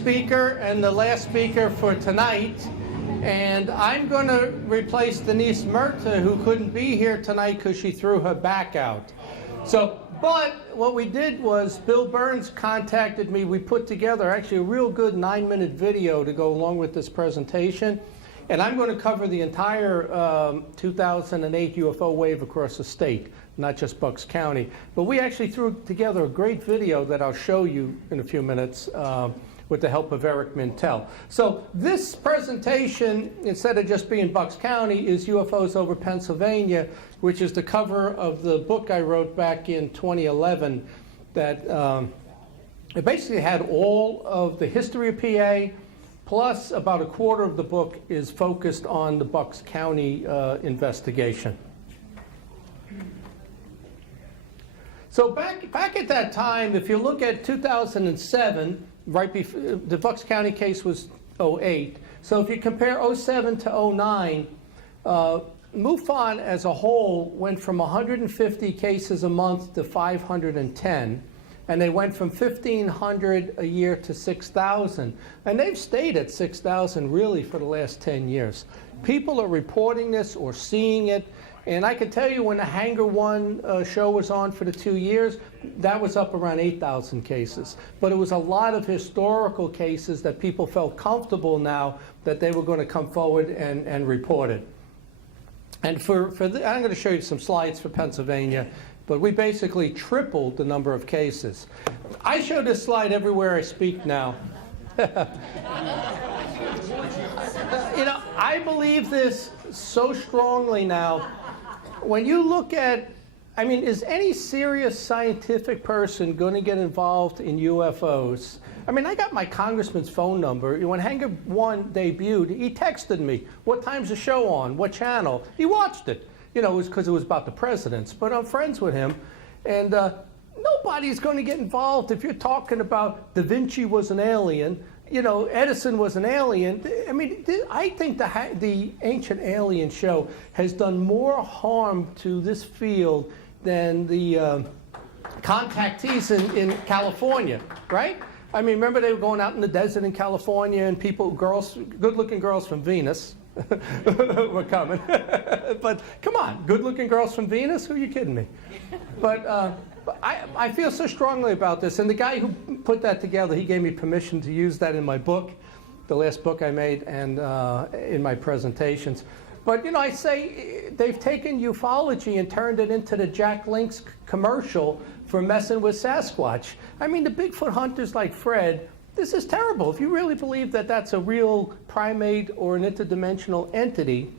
speaker and the last speaker for tonight. And I'm going to replace Denise Merta, who couldn't be here tonight because she threw her back out. But what we did was Bill Burns contacted me. We put together actually a real good 9-minute video to go along with this presentation. And I'm going to cover the entire 2008 UFO wave across the state, not just Bucks County. But we actually threw together a great video that I'll show you in a few minutes with the help of Eric Mintel. So this presentation, instead of just being Bucks County, is UFOs over Pennsylvania, which is the cover of the book I wrote back in 2011 that it basically had all of the history of PA, plus about a quarter of the book is focused on the Bucks County investigation. So back at that time, if you look at 2007, right before the Bucks County case was 08. So if you compare 07 to 09, MUFON as a whole went from 150 cases a month to 510. And they went from 1,500 a year to 6,000. And they've stayed at 6,000 really for the last 10 years. People are reporting this or seeing it. And I can tell you when the Hangar 1 show was on for the 2 years, that was up around 8,000 cases. But it was a lot of historical cases that people felt comfortable now that they were going to come forward and report it. And I'm going to show you some slides for Pennsylvania, but we basically tripled the number of cases. I show this slide everywhere I speak now. You know, I believe this so strongly now. When you look at, I mean, is any serious scientific person going to get involved in UFOs? I mean, I got my congressman's phone number. When Hangar 1 debuted, he texted me, what time's the show on, what channel? He watched it. You know, it was because it was about the presidents. But I'm friends with him. And nobody's going to get involved if you're talking about Da Vinci was an alien. You know, Edison was an alien. I mean, I think the Ancient Alien show has done more harm to this field than the contactees in California, right? I mean, remember they were going out in the desert in California and girls, good-looking girls from Venus were coming. But come on, good-looking girls from Venus? Who are you kidding me? But I feel so strongly about this, and the guy who put that together, he gave me permission to use that in my book, the last book I made, and in my presentations. But, you know, I say they've taken ufology and turned it into the Jack Link's commercial for messing with Sasquatch. I mean, the Bigfoot hunters like Fred, this is terrible. If you really believe that that's a real primate or an interdimensional entity,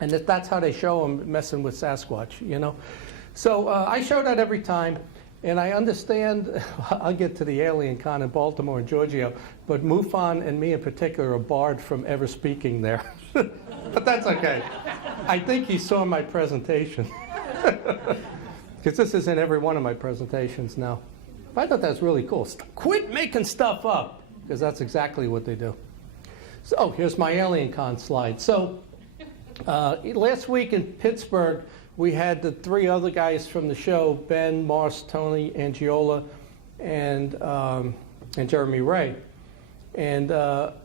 and that's how they show them messing with Sasquatch, you know. So I show that every time, and I understand, I'll get to the Alien Con in Baltimore and Giorgio, but MUFON and me in particular are barred from ever speaking there. But that's okay. I think he saw my presentation. Because this is in every one of my presentations now. But I thought that was really cool. Quit making stuff up, because that's exactly what they do. So here's my Alien Con slide. So last week in Pittsburgh, we had the 3 other guys from the show, Ben, Mars, Tony Angiola, and Jeremy Ray. And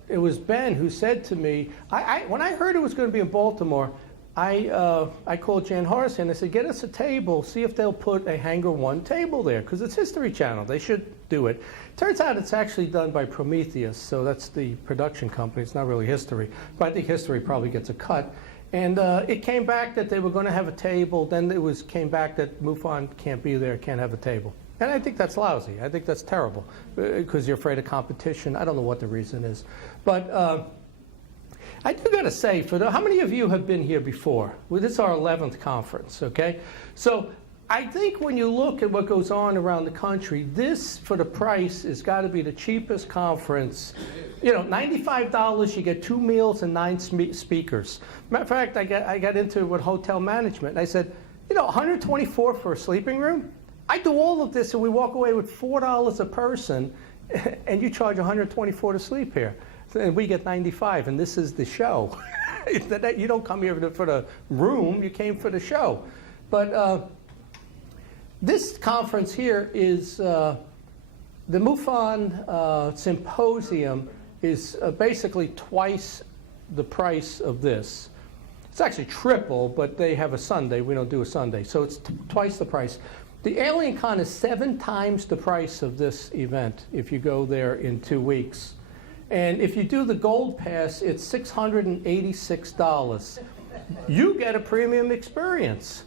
it was Ben who said to me, when I heard it was going to be in Baltimore, I called Jan Horace and I said, get us a table, see if they'll put a Hangar 1 table there, because it's History Channel. They should do it. Turns out it's actually done by Prometheus, so that's the production company. It's not really History. But I think History probably gets a cut. And it came back that they were going to have a table. Then it came back that MUFON can't be there, can't have a table. And I think that's lousy. I think that's terrible because you're afraid of competition. I don't know what the reason is. But I do got to say, how many of you have been here before? Well, this is our 11th conference, okay? So I think when you look at what goes on around the country, this, for the price, has got to be the cheapest conference. You know, $95, you get 2 meals and 9 speakers. Matter of fact, I got into it with hotel management. And I said, you know, $124 for a sleeping room? I do all of this and we walk away with $4 a person, and you charge $124 to sleep here. And we get $95, and this is the show. You don't come here for the room, you came for the show. But this conference here is the MUFON symposium is basically twice the price of this. It's actually triple, but they have a Sunday. We don't do a Sunday, so it's twice the price. The Alien Con is 7 times the price of this event if you go there in 2 weeks. And if you do the Gold Pass, it's $686. You get a premium experience.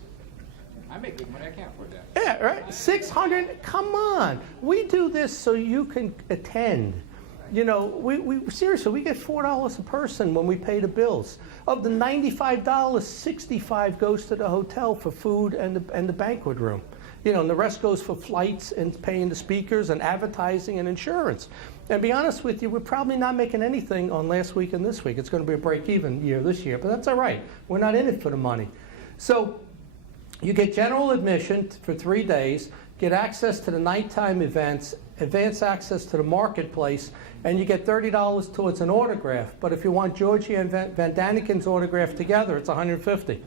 I make good money, I can't afford that. Yeah, right? 600, come on. We do this so you can attend. You know, we seriously, we get $4 a person when we pay the bills. Of the $95, $65 goes to the hotel for food and the banquet room. You know, and the rest goes for flights and paying the speakers and advertising and insurance. And to be honest with you, we're probably not making anything on last week and this week. It's going to be a break-even year this year, but that's all right. We're not in it for the money. So you get general admission for 3 days, get access to the nighttime events, advance access to the marketplace, and you get $30 towards an autograph. But if you want Georgie and Van Daniken's autograph together, it's $150.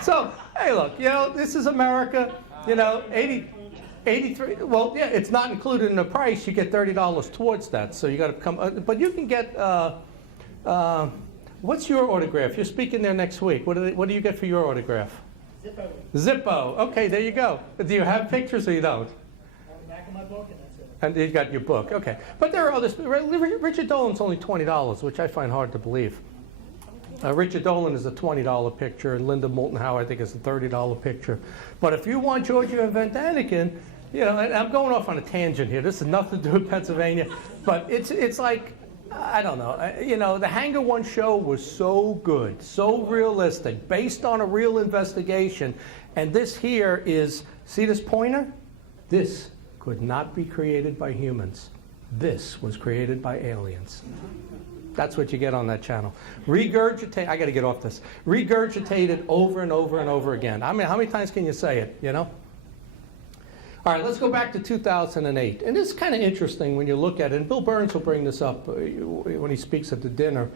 So, hey, look, you know, this is America. You know, 83. Well, yeah, it's not included in the price. You get $30 towards that. So you got to come. But you can get. What's your autograph? You're speaking there next week. What do you get for your autograph? Zippo. Zippo. Okay, there you go. Do you have pictures or you don't? On the back of my book, and that's it. And you got your book. Okay. But there are others. Richard Dolan's only $20, which I find hard to believe. Richard Dolan is a $20 picture, and Linda Moulton Howe, I think, is a $30 picture. But if you want Georgia and Van Daniken, you know, and I'm going off on a tangent here. This has nothing to do with Pennsylvania, but it's like, I don't know. You know, the Hangar One show was so good, so realistic, based on a real investigation. And this here is, see this pointer? This could not be created by humans. This was created by aliens. That's what you get on that channel. Regurgitate, I got to get off this. Regurgitated over and over and over again. I mean, how many times can you say it, you know? All right, let's go back to 2008. And this is kind of interesting when you look at it. And Bill Burns will bring this up when he speaks at the dinner.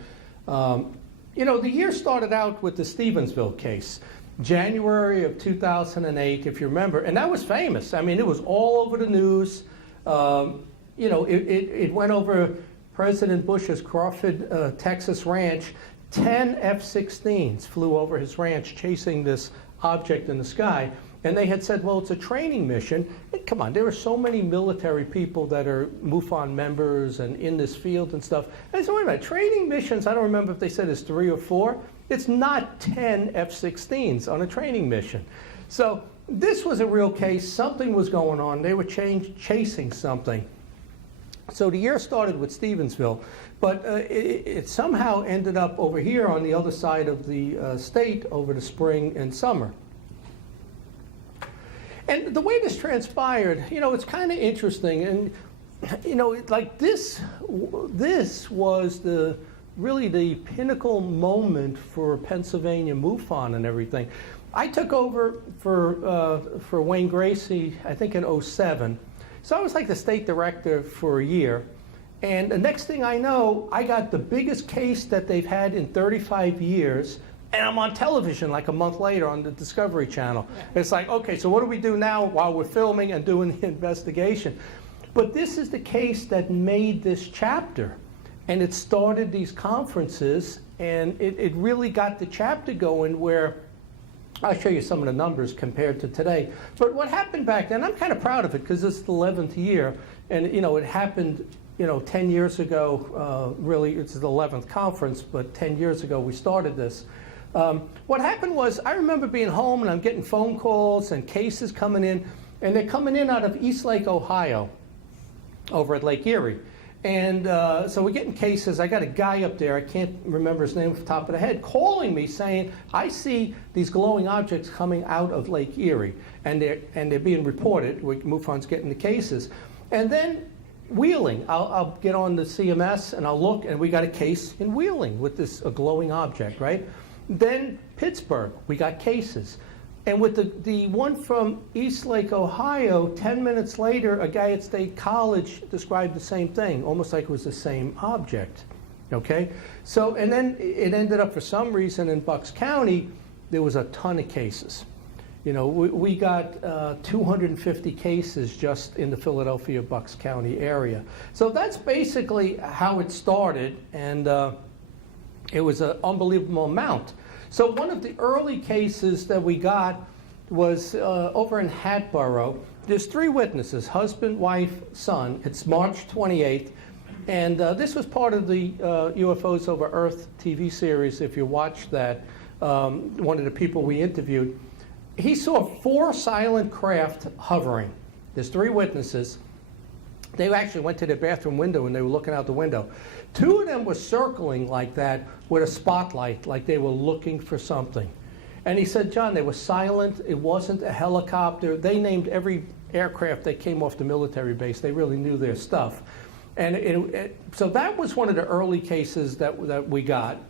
You know, the year started out with the Stevensville case. January of 2008, if you remember. And that was famous. I mean, it was all over the news. You know, it went over President Bush's Crawford, Texas ranch. 10 F-16s flew over his ranch chasing this object in the sky. And they had said, well, it's a training mission. And come on, there are so many military people that are MUFON members and in this field and stuff. And I said, wait a minute, training missions, I don't remember if they said it's 3 or 4. It's not 10 F-16s on a training mission. So this was a real case. Something was going on. They were chasing something. So the year started with Stevensville, but it somehow ended up over here on the other side of the state over the spring and summer. And the way this transpired, you know, it's kind of interesting. And, you know, like this was really the pinnacle moment for Pennsylvania MUFON and everything. I took over for Wayne Gracie, I think in '07. So I was like the state director for a year. And the next thing I know, I got the biggest case that they've had in 35 years. And I'm on television like a month later on the Discovery Channel. It's like, okay, so what do we do now while we're filming and doing the investigation? But this is the case that made this chapter. And it started these conferences, and it really got the chapter going where, I'll show you some of the numbers compared to today. But what happened back then, I'm kind of proud of it because it's the 11th year. And, you know, it happened, you know, 10 years ago. Really, it's the 11th conference, but 10 years ago we started this. What happened was, I remember being home and I'm getting phone calls and cases coming in, and they're coming in out of Eastlake, Ohio, over at Lake Erie. And so we're getting cases. I got a guy up there, I can't remember his name off the top of the head, calling me saying, I see these glowing objects coming out of Lake Erie, and they're being reported. MUFON's getting the cases. And then Wheeling, I'll get on the CMS and I'll look, and we got a case in Wheeling with this glowing object, right? Then Pittsburgh, we got cases. And with the one from Eastlake, Ohio, 10 minutes later, a guy at State College described the same thing, almost like it was the same object, okay? So, and then it ended up, for some reason, in Bucks County, there was a ton of cases. You know, we got 250 cases just in the Philadelphia Bucks County area. So that's basically how it started, and it was an unbelievable amount. So one of the early cases that we got was over in Hatboro. There's 3 witnesses, husband, wife, son. It's March 28th. And this was part of the UFOs Over Earth TV series, if you watched that. One of the people we interviewed, he saw 4 silent craft hovering. There's 3 witnesses. They actually went to their bathroom window and they were looking out the window. 2 of them were circling like that with a spotlight, like they were looking for something. And he said, John, they were silent. It wasn't a helicopter. They named every aircraft that came off the military base. They really knew their stuff. And so that was one of the early cases that we got.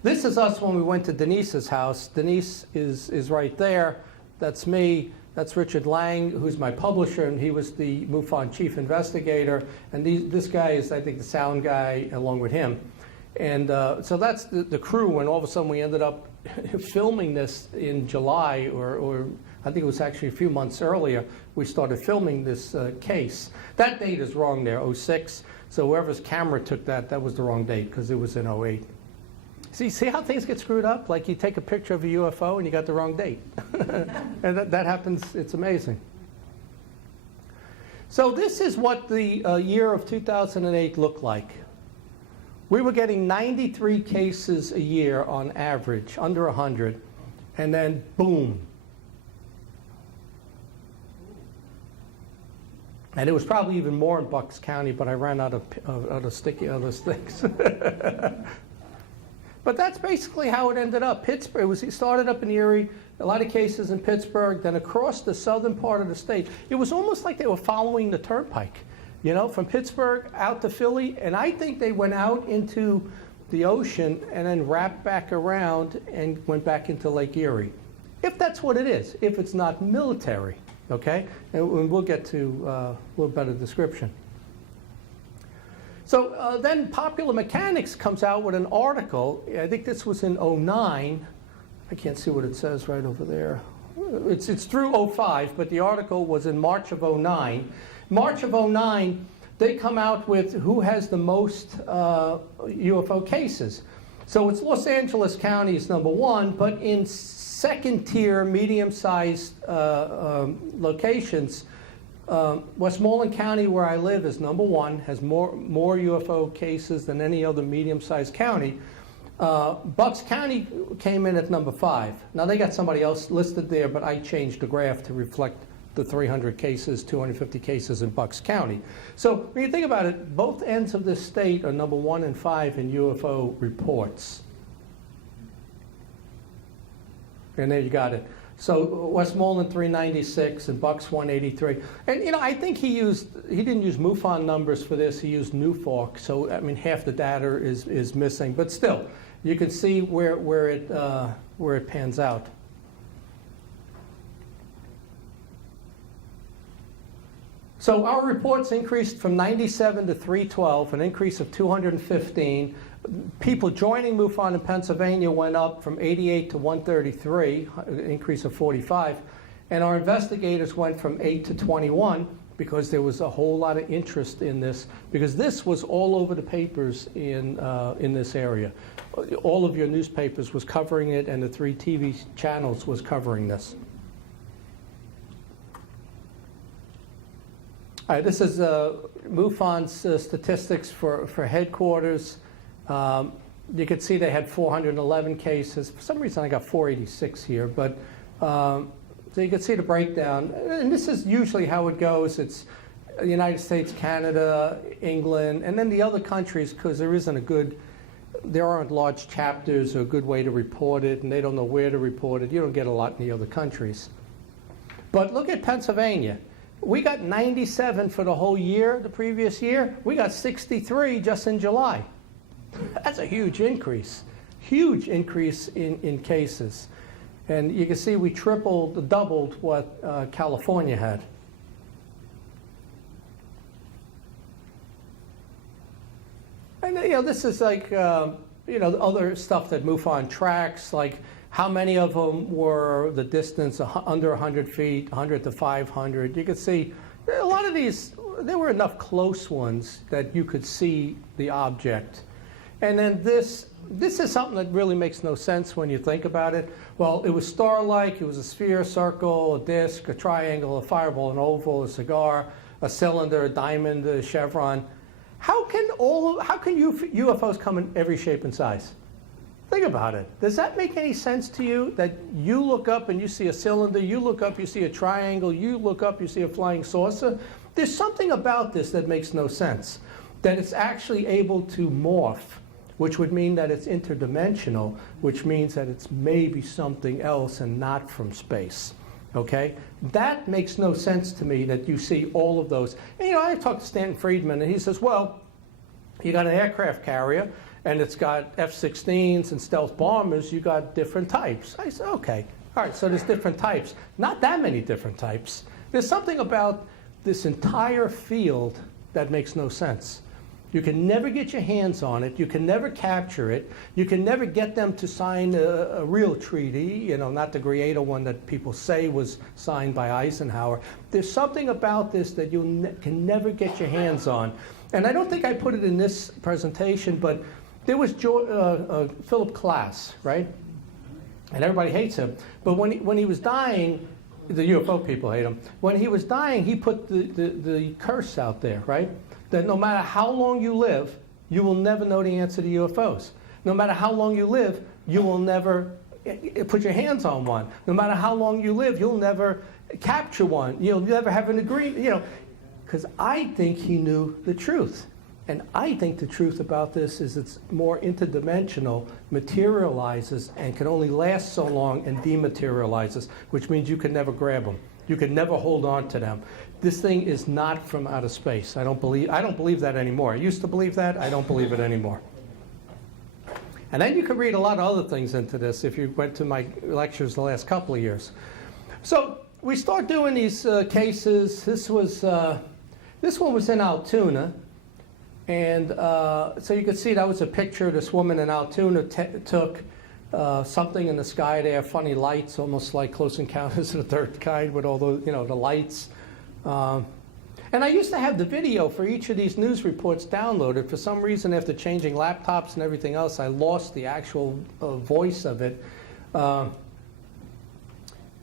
This is us when we went to Denise's house. Denise is right there. That's me. That's Richard Lang, who's my publisher, and he was the MUFON chief investigator. And this guy is, I think, the sound guy along with him. And so that's the crew, and all of a sudden we ended up filming this in July, or I think it was actually a few months earlier, we started filming this case. That date is wrong there, 06. So whoever's camera took that was the wrong date, because it was in 08. See how things get screwed up? Like you take a picture of a UFO and you got the wrong date. And that happens, it's amazing. So this is what the year of 2008 looked like. We were getting 93 cases a year on average, under 100, and then boom. And it was probably even more in Bucks County, but I ran out of sticks. But that's basically how it ended up. Pittsburgh, it started up in Erie, a lot of cases in Pittsburgh, then across the southern part of the state. It was almost like they were following the turnpike, you know, from Pittsburgh out to Philly. And I think they went out into the ocean and then wrapped back around and went back into Lake Erie. If that's what it is, if it's not military, okay? And we'll get to a little better description. So then Popular Mechanics comes out with an article. I think this was in 09. I can't see what it says right over there. It's through 05, but the article was in March of 09. March of 09, they come out with who has the most UFO cases. So it's Los Angeles County is number 1, but in second-tier, medium-sized locations, Westmoreland County, where I live, is number 1, has more UFO cases than any other medium-sized county. Bucks County came in at number 5. Now, they got somebody else listed there, but I changed the graph to reflect the 300 cases, 250 cases in Bucks County. So when you think about it, both ends of this state are number 1 and 5 in UFO reports. And there you got it. So Westmoreland 396 and Bucks 183. And you know, I think he didn't use MUFON numbers for this, he used NUFORC. So I mean, half the data is missing, but still, you can see where it pans out. So our reports increased from 97 to 312, an increase of 215. People joining MUFON in Pennsylvania went up from 88 to 133, an increase of 45. And our investigators went from 8 to 21 because there was a whole lot of interest in this, because this was all over the papers in this area. All of your newspapers was covering it, and the 3 TV channels was covering this. All right, this is MUFON's statistics for headquarters. You can see they had 411 cases. For some reason, I got 486 here, but so you can see the breakdown. And this is usually how it goes. It's the United States, Canada, England, and then the other countries, because there aren't large chapters or a good way to report it, and they don't know where to report it. You don't get a lot in the other countries. But look at Pennsylvania. We got 97 for the whole year, the previous year. We got 63 just in July. That's a huge increase in cases. And you can see we doubled what California had. And you know, this is like, you know, other stuff that MUFON tracks, like how many of them were the distance under 100 feet, 100 to 500. You could see a lot of these, there were enough close ones that you could see the object. And then this is something that really makes no sense when you think about it. Well, it was star-like, it was a sphere, circle, a disc, a triangle, a fireball, an oval, a cigar, a cylinder, a diamond, a chevron. How can UFOs come in every shape and size? Think about it. Does that make any sense to you that you look up and you see a cylinder, you look up, you see a triangle, you look up, you see a flying saucer? There's something about this that makes no sense, that it's actually able to morph, which would mean that it's interdimensional, which means that it's maybe something else and not from space. Okay? That makes no sense to me, that you see all of those. And, I talked to Stanton Friedman, and he says, well, you got an aircraft carrier, and it's got F-16s and stealth bombers, you got different types. I said, okay. All right, so there's different types. Not that many different types. There's something about this entire field that makes no sense. You can never get your hands on it. You can never capture it. You can never get them to sign a real treaty, not the Greada one that people say was signed by Eisenhower. There's something about this that you can never get your hands on. And I don't think I put it in this presentation, but there was Philip Klass, right? And everybody hates him. But when he was dying, the UFO people hate him. When he was dying, he put the curse out there, right? That no matter how long you live, you will never know the answer to UFOs. No matter how long you live, you will never put your hands on one. No matter how long you live, you'll never capture one. You'll never have an agreement, because I think he knew the truth. And I think the truth about this is it's more interdimensional, materializes, and can only last so long and dematerializes, which means you can never grab them. You can never hold on to them. This thing is not from outer space. I don't believe that anymore. I used to believe that. I don't believe it anymore. And then you can read a lot of other things into this if you went to my lectures the last couple of years. So we start doing these cases. This one was in Altoona. And so you can see that was a picture this woman in Altoona took. Something in the sky there, funny lights, almost like Close Encounters of the Third Kind with all the, the lights. And I used to have the video for each of these news reports downloaded. For some reason, after changing laptops and everything else, I lost the actual voice of it.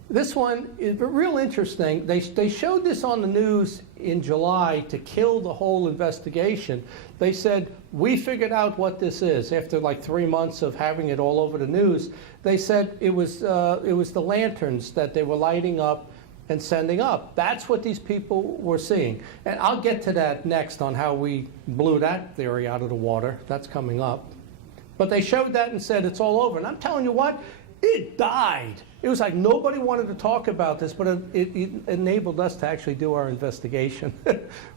This one is real interesting. They showed this on the news in July to kill the whole investigation. They said, we figured out what this is. After like 3 months of having it all over the news, they said it was the lanterns that they were lighting up and sending up. That's what these people were seeing. And I'll get to that next on how we blew that theory out of the water. That's coming up. But they showed that and said it's all over. And I'm telling you what, it died. It was like nobody wanted to talk about this, but it enabled us to actually do our investigation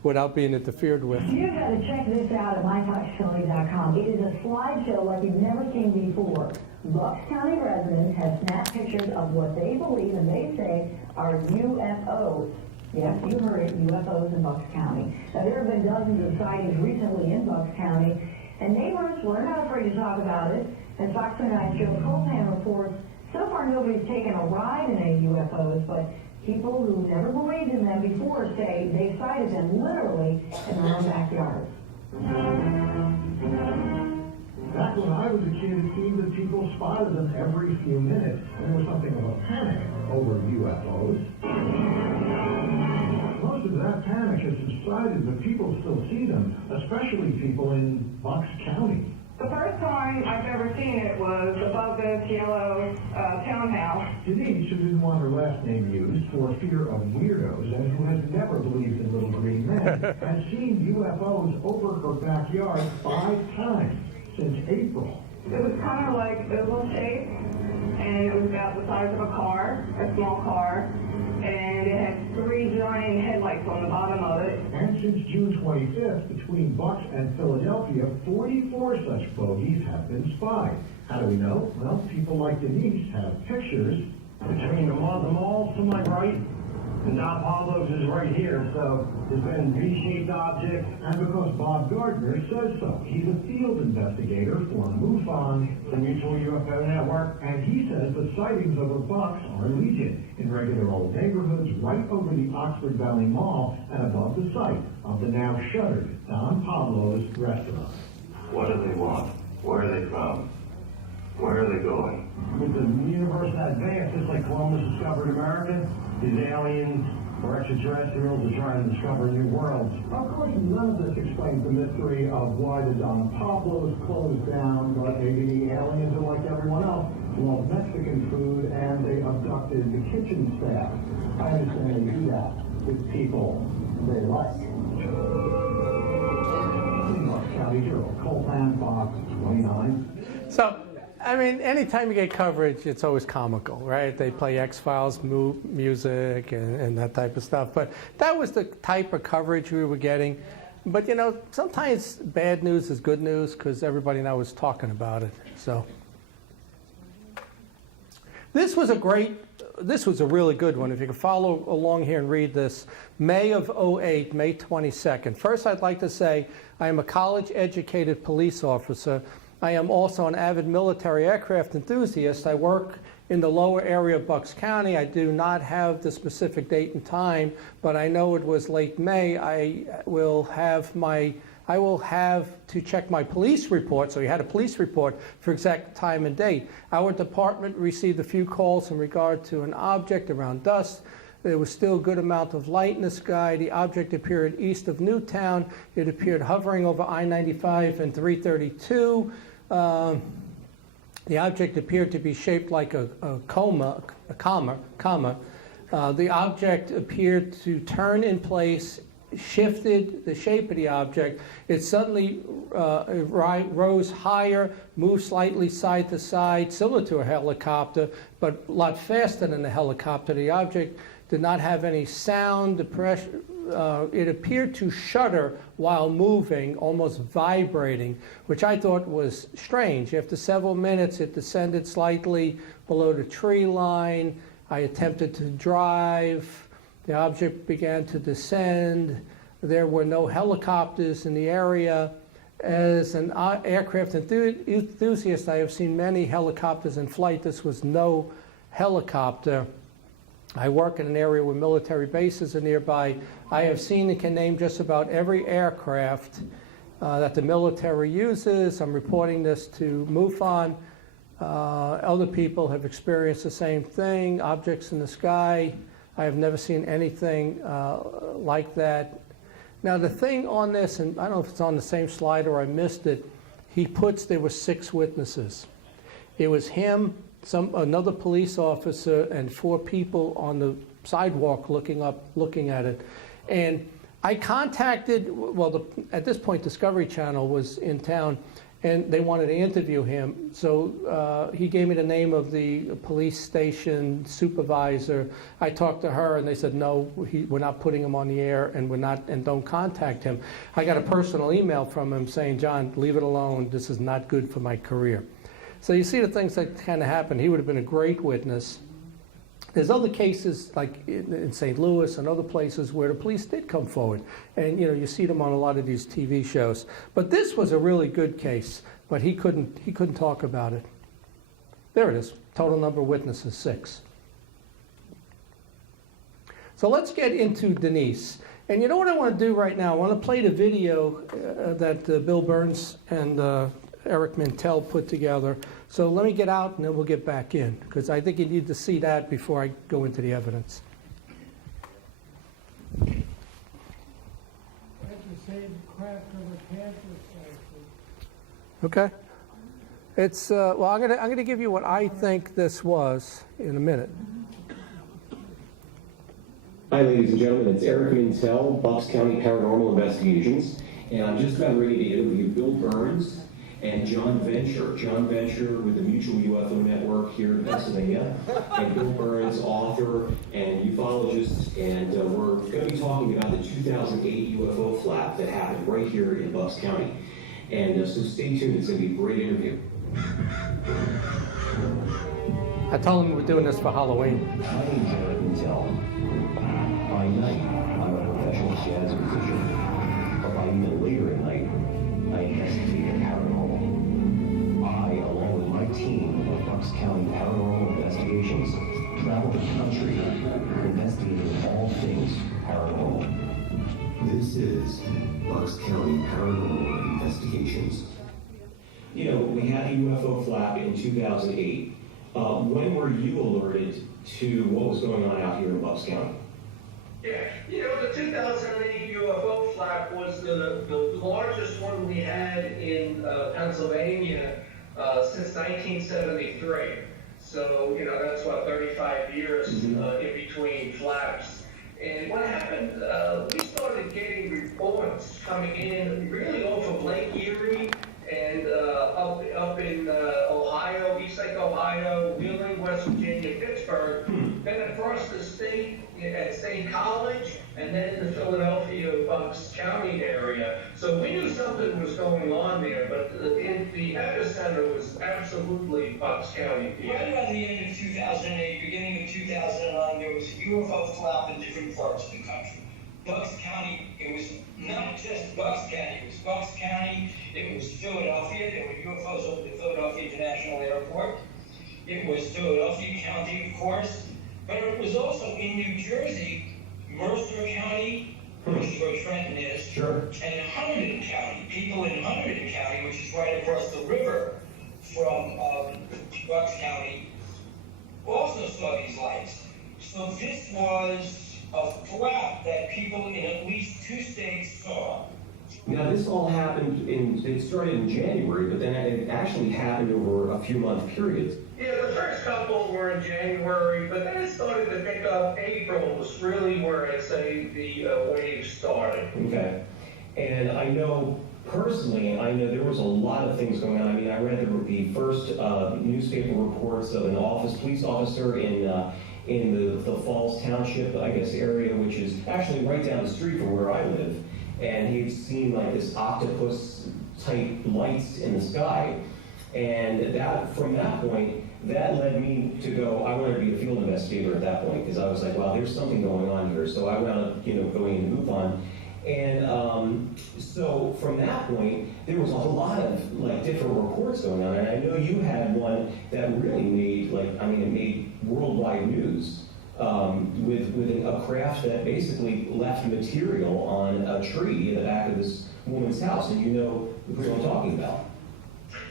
without being interfered with. You've got to check this out at myfoxchili.com. It is a slideshow like you've never seen before. Bucks County residents have snapped pictures of what they believe and they say are UFOs. Yes, you heard it, UFOs in Bucks County. Now, there have been dozens of sightings recently in Bucks County, and neighbors were not afraid to talk about it. And Fox 29 Joe Coltan reports, so far nobody's taken a ride in any UFOs, but people who never believed in them before say they sighted them literally in their own backyards. Back when I was a kid, it seemed that people spotted them every few minutes, and there was something of a panic over UFOs. Most of that panic has subsided, but people still see them, especially people in Bucks County. The first time I've ever seen it was above this yellow townhouse. Denise, who didn't want her last name used for fear of weirdos and who has never believed in little green men, has seen UFOs over her backyard 5 times since April. It was kind of like oval shaped, and it was about the size of a car, a small car, and it had 3 giant headlights on the bottom of it. And since June 25th, between Bucks and Philadelphia, 44 such bogies have been spied. How do we know? Well, people like Denise have pictures. Between the malls to my right And Don Pablo's is right here, so there's been V-shaped objects. And because Bob Gardner says so. He's a field investigator for MUFON, the Mutual UFO Network, and he says the sightings over Bucks are legion in regular old neighborhoods right over the Oxford Valley Mall and above the site of the now shuttered Don Pablo's restaurant. What do they want? Where are they from? Where are they going? With the universe that vast, just like Columbus discovered America, these aliens or extraterrestrials are trying to discover new worlds. Of course, none of this explains the mystery of why the Don Pablo's closed down, but maybe the aliens are like everyone else, love Mexican food, and they abducted the kitchen staff. I understand they do that with people they like. North County Journal, Coltan, Fox 29. So, I mean, anytime you get coverage, it's always comical, right? They play X-Files music and that type of stuff. But that was the type of coverage we were getting. But, you know, sometimes bad news is good news because everybody now is talking about it. So this was a really good one. If you can follow along here and read this. May of 08, May 22nd. First, I'd like to say I am a college-educated police officer. I am also an avid military aircraft enthusiast. I work in the lower area of Bucks County. I do not have the specific date and time, but I know it was late May. I will have to check my police report. So he had a police report for exact time and date. Our department received a few calls in regard to an object around dusk. There was still a good amount of light in the sky. The object appeared east of Newtown. It appeared hovering over I-95 and 332. The object appeared to be shaped like a comma. The object appeared to turn in place, shifted the shape of the object. It suddenly rose higher, moved slightly side to side, similar to a helicopter, but a lot faster than a helicopter. The object did not have any sound. It appeared to shudder while moving, almost vibrating, which I thought was strange. After several minutes, it descended slightly below the tree line. I attempted to drive. The object began to descend. There were no helicopters in the area. As an aircraft enthusiast, I have seen many helicopters in flight. This was no helicopter. I work in an area where military bases are nearby. I have seen and can name just about every aircraft that the military uses. I'm reporting this to MUFON. Other people have experienced the same thing, objects in the sky. I have never seen anything like that. Now the thing on this, and I don't know if it's on the same slide or I missed it, he puts there were 6 witnesses. It was him, another police officer, and 4 people on the sidewalk looking at it. And I contacted, at this point Discovery Channel was in town, and they wanted to interview him. So he gave me the name of the police station supervisor. I talked to her, and they said, no, we're not putting him on the air, and don't contact him. I got a personal email from him saying, John, leave it alone. This is not good for my career. So you see the things that kind of happened. He would have been a great witness. There's other cases like in St. Louis and other places where the police did come forward. And you see them on a lot of these TV shows. But this was a really good case, but he couldn't talk about it. There it is. Total number of witnesses, 6. So let's get into Denise. And you know what I want to do right now? I want to play the video that Bill Burns and Eric Mintel put together. So let me get out and then we'll get back in, because I think you need to see that before I go into the evidence. Okay. It's well, I'm gonna give you what I think this was in a minute. Hi, ladies and gentlemen. It's Eric Mintel, Bucks County Paranormal Investigations, and I'm just about ready to interview Bill Burns and John Venture. John Venture with the Mutual UFO Network here in Pennsylvania, and Bill Burns, author and ufologist, and we're going to be talking about the 2008 UFO flap that happened right here in Bucks County. And so stay tuned, it's going to be a great interview. I told him we were doing this for Halloween. My name's Eric Mintel. By night, I'm a professional jazz musician. But by even later at night, I investigate the paranormal. I, along with my team of Bucks County Paranormal Investigations, travel the country investigating all things paranormal. This is Bucks County Paranormal Investigations. You know, we had the UFO flap in 2008. When were you alerted to what was going on out here in Bucks County? Yeah, you know, the 2008 UFO flap was the largest one we had in Pennsylvania since 1973. So, you know, that's what, 35 years in between flaps. And what happened, we started getting reports coming in really off of Lake Erie and up in Ohio, East Lake, Ohio, Wheeling, West Virginia, Pittsburgh, then across the state at State College, and then in the Philadelphia, Bucks County area. So we knew something was going on there, but the epicenter was absolutely Bucks County. Right around the end of 2008, beginning of 2009, there was a UFO flap in different parts of the country. Bucks County, it was not just Bucks County, it was Bucks County, it was Philadelphia, there were UFOs over the Philadelphia International Airport. It was Philadelphia County, of course, but it was also in New Jersey, Mercer County, which is where Trenton is, and Hunterdon County. People in Hunterdon County, which is right across the river from Bucks County, also saw these lights. So this was a flap that people in at least 2 states saw. Now, this all happened it started in January, but then it actually happened over a few month periods. Yeah, the first couple were in January, but then it started to pick up. April was really where I'd say the wave started. Okay. And I know, personally, there was a lot of things going on. I mean, I read the first newspaper reports of an police officer in the Falls Township, I guess, area, which is actually right down the street from where I live. And he'd seen like this octopus-type lights in the sky. And that, from that point, that led me to go, I wanted to be a field investigator at that point, because I was like, wow, there's something going on here. So I wound up, going into MUFON. And so from that point, there was a lot of like different reports going on. And I know you had one that really made it made worldwide news. With a craft that basically left material on a tree in the back of this woman's house, and you know who I'm talking about.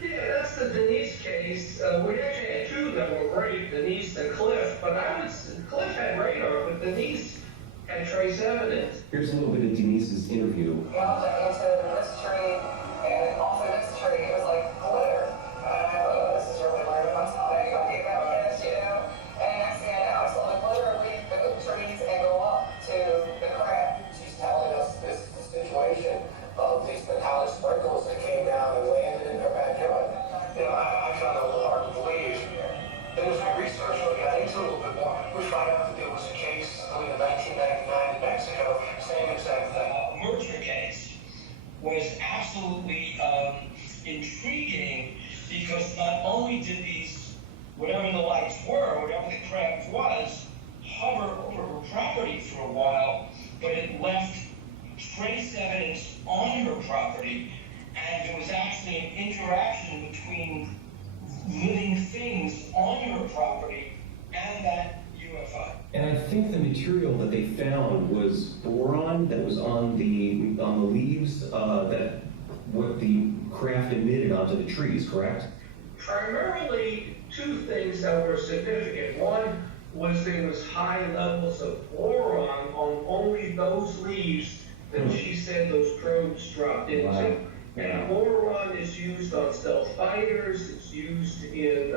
Yeah, that's the Denise case. We actually had 2 that were great, Denise and Cliff, but Cliff had radar, but Denise had trace evidence. Here's a little bit of Denise's interview. Well, into this tree, and off of this tree, it was like glitter. This is really weird. I'm telling you, I get that kids, and next thing I know, I saw the glitter leave the trees and go up to the crab. She's telling us this situation of these metallic sprinkles that came down and landed in her backyard. I found it a little hard to believe. And as we researched and got into it a little bit more, we found out that there was a case in 1999 in Mexico, same exact thing. Mercer case was absolutely intriguing because not only did these, whatever the lights were, whatever the craft was, hover over her property for a while, but it left trace evidence on her property, and there was actually an interaction between living things on her property and that UFO. And I think the material that they found was boron that was on the leaves that what the craft emitted onto the trees, correct? Primarily 2 things that were significant. One was there was high levels of boron on only those leaves that she said those probes dropped into. Wow. And boron is used on stealth fighters, it's used in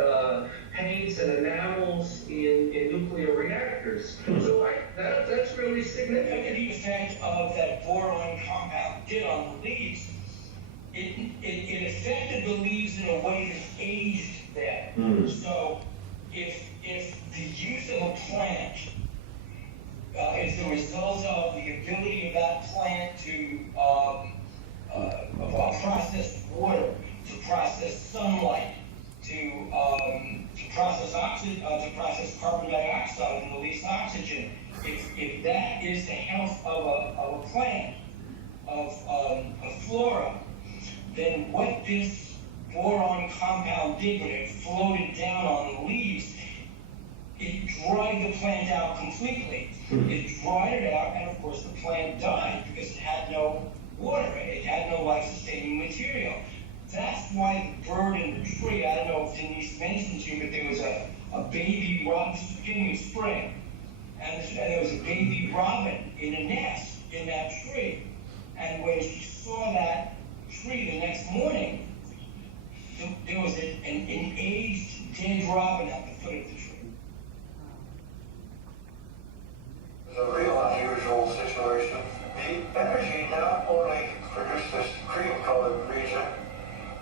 paints and enamels in nuclear reactors. So that's really significant. Look at the effect of that boron compound did on the leaves. It affected the leaves in a way that aged them. So if the use of a plant is the result of the ability of that plant to process water, to process sunlight, to process a plant of flora, then what this boron compound did when it floated down on the leaves, it dried the plant out completely. It dried it out, and of course the plant died because it had no water. It had no life-sustaining material. That's why the bird in the tree, I don't know if Denise mentioned to you, but there was a baby robin, this was the beginning of spring, and there was a baby robin in a nest in that tree. And when she saw that tree the next morning, there was an aged dead robin at the foot of the tree. It's a real unusual situation. The energy not only produced this cream-colored region,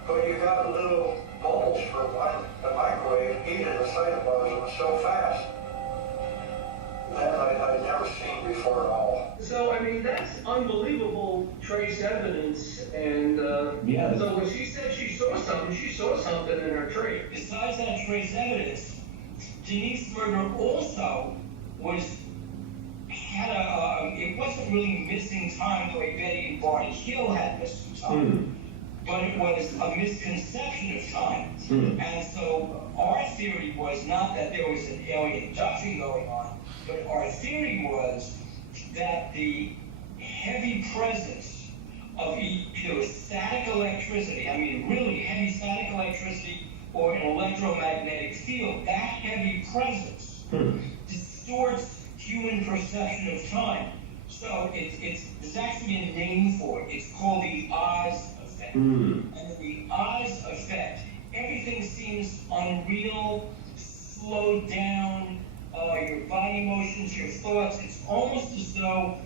but you got a little bulge for when the microwave heated the cytoplasm so fast. That I'd never seen before at all. So, I mean, that's unbelievable trace evidence, and Yeah. so when she said she saw something in her tree. Besides that trace evidence, Denise Murder also had it wasn't really missing time the way Betty and Barney Hill had missing time, but it was a misconception of time. And so our theory was not that there was an alien abduction going on, but our theory was that the heavy presence of either static electricity, I mean really heavy static electricity, or an electromagnetic field, that heavy presence distorts human perception of time. So there's actually a name for it. It's called the Oz effect. And the Oz effect, everything seems unreal, slowed down, your body motions, your thoughts. It's almost as though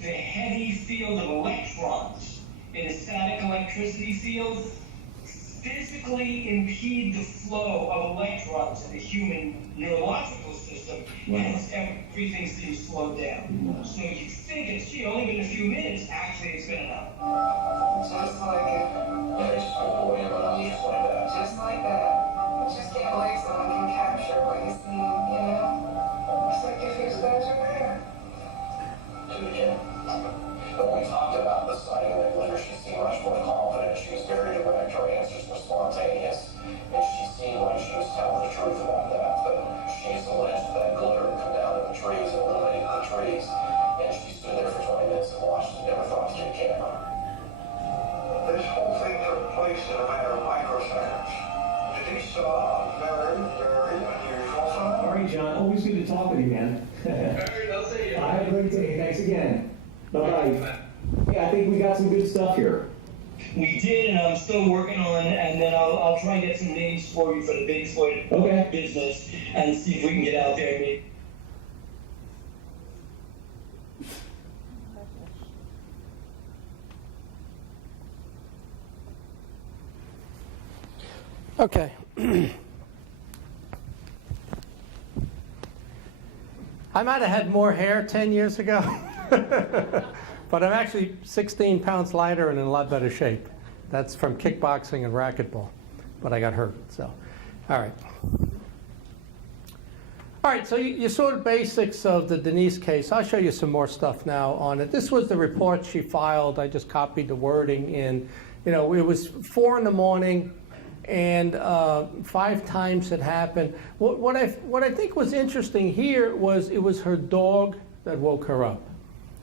the heavy field of electrons in a static electricity field physically impede the flow of electrons in the human neurological system, hence everything seems slowed down. So you think it's only been a few minutes, actually it's been enough. Just like it. Just like that. Just can't believe someone can capture what you see, you know? It's like if he's there to there. When we talked about the sighting of that glitter, she seemed much more confident. She was very direct. Her answers were spontaneous. And she seemed like she was telling the truth about that. But she's alleged that glitter had come down to the trees and eliminated the trees. And she stood there for 20 minutes and watched and never thought to get a camera. This whole thing took place in a matter of microseconds. Denise saw a very unusual phenomenon. All right, John, always good to talk with you, man. I'll see you. Have a great day. Thanks again. Bye-bye. Yeah, I think we got some good stuff here. We did, and I'm still working on it, and then I'll try and get some names for you for the Bigfoot business and see if we can get out there and make. Okay. I might have had more hair 10 years ago, but I'm actually 16 pounds lighter and in a lot better shape. That's from kickboxing and racquetball, but I got hurt, so. All right. All right, so you saw the basics of the Denise case. I'll show you some more stuff now on it. This was the report she filed. I just copied the wording in. You know, it was 4 in the morning. And 5 times it happened. What I think was interesting here was it was her dog that woke her up,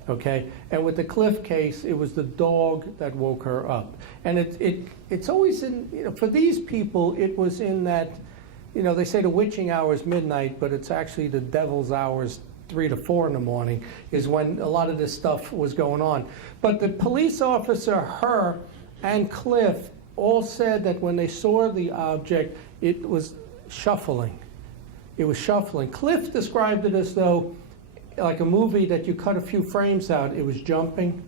okay? And with the Cliff case, it was the dog that woke her up. And it's always in, you know, for these people, it was in that, you know, they say the witching hour is midnight, but it's actually the devil's hours, 3 to 4 in the morning, is when a lot of this stuff was going on. But the police officer, her, and Cliff all said that when they saw the object, it was shuffling. It was shuffling. Cliff described it as though, like a movie that you cut a few frames out, it was jumping.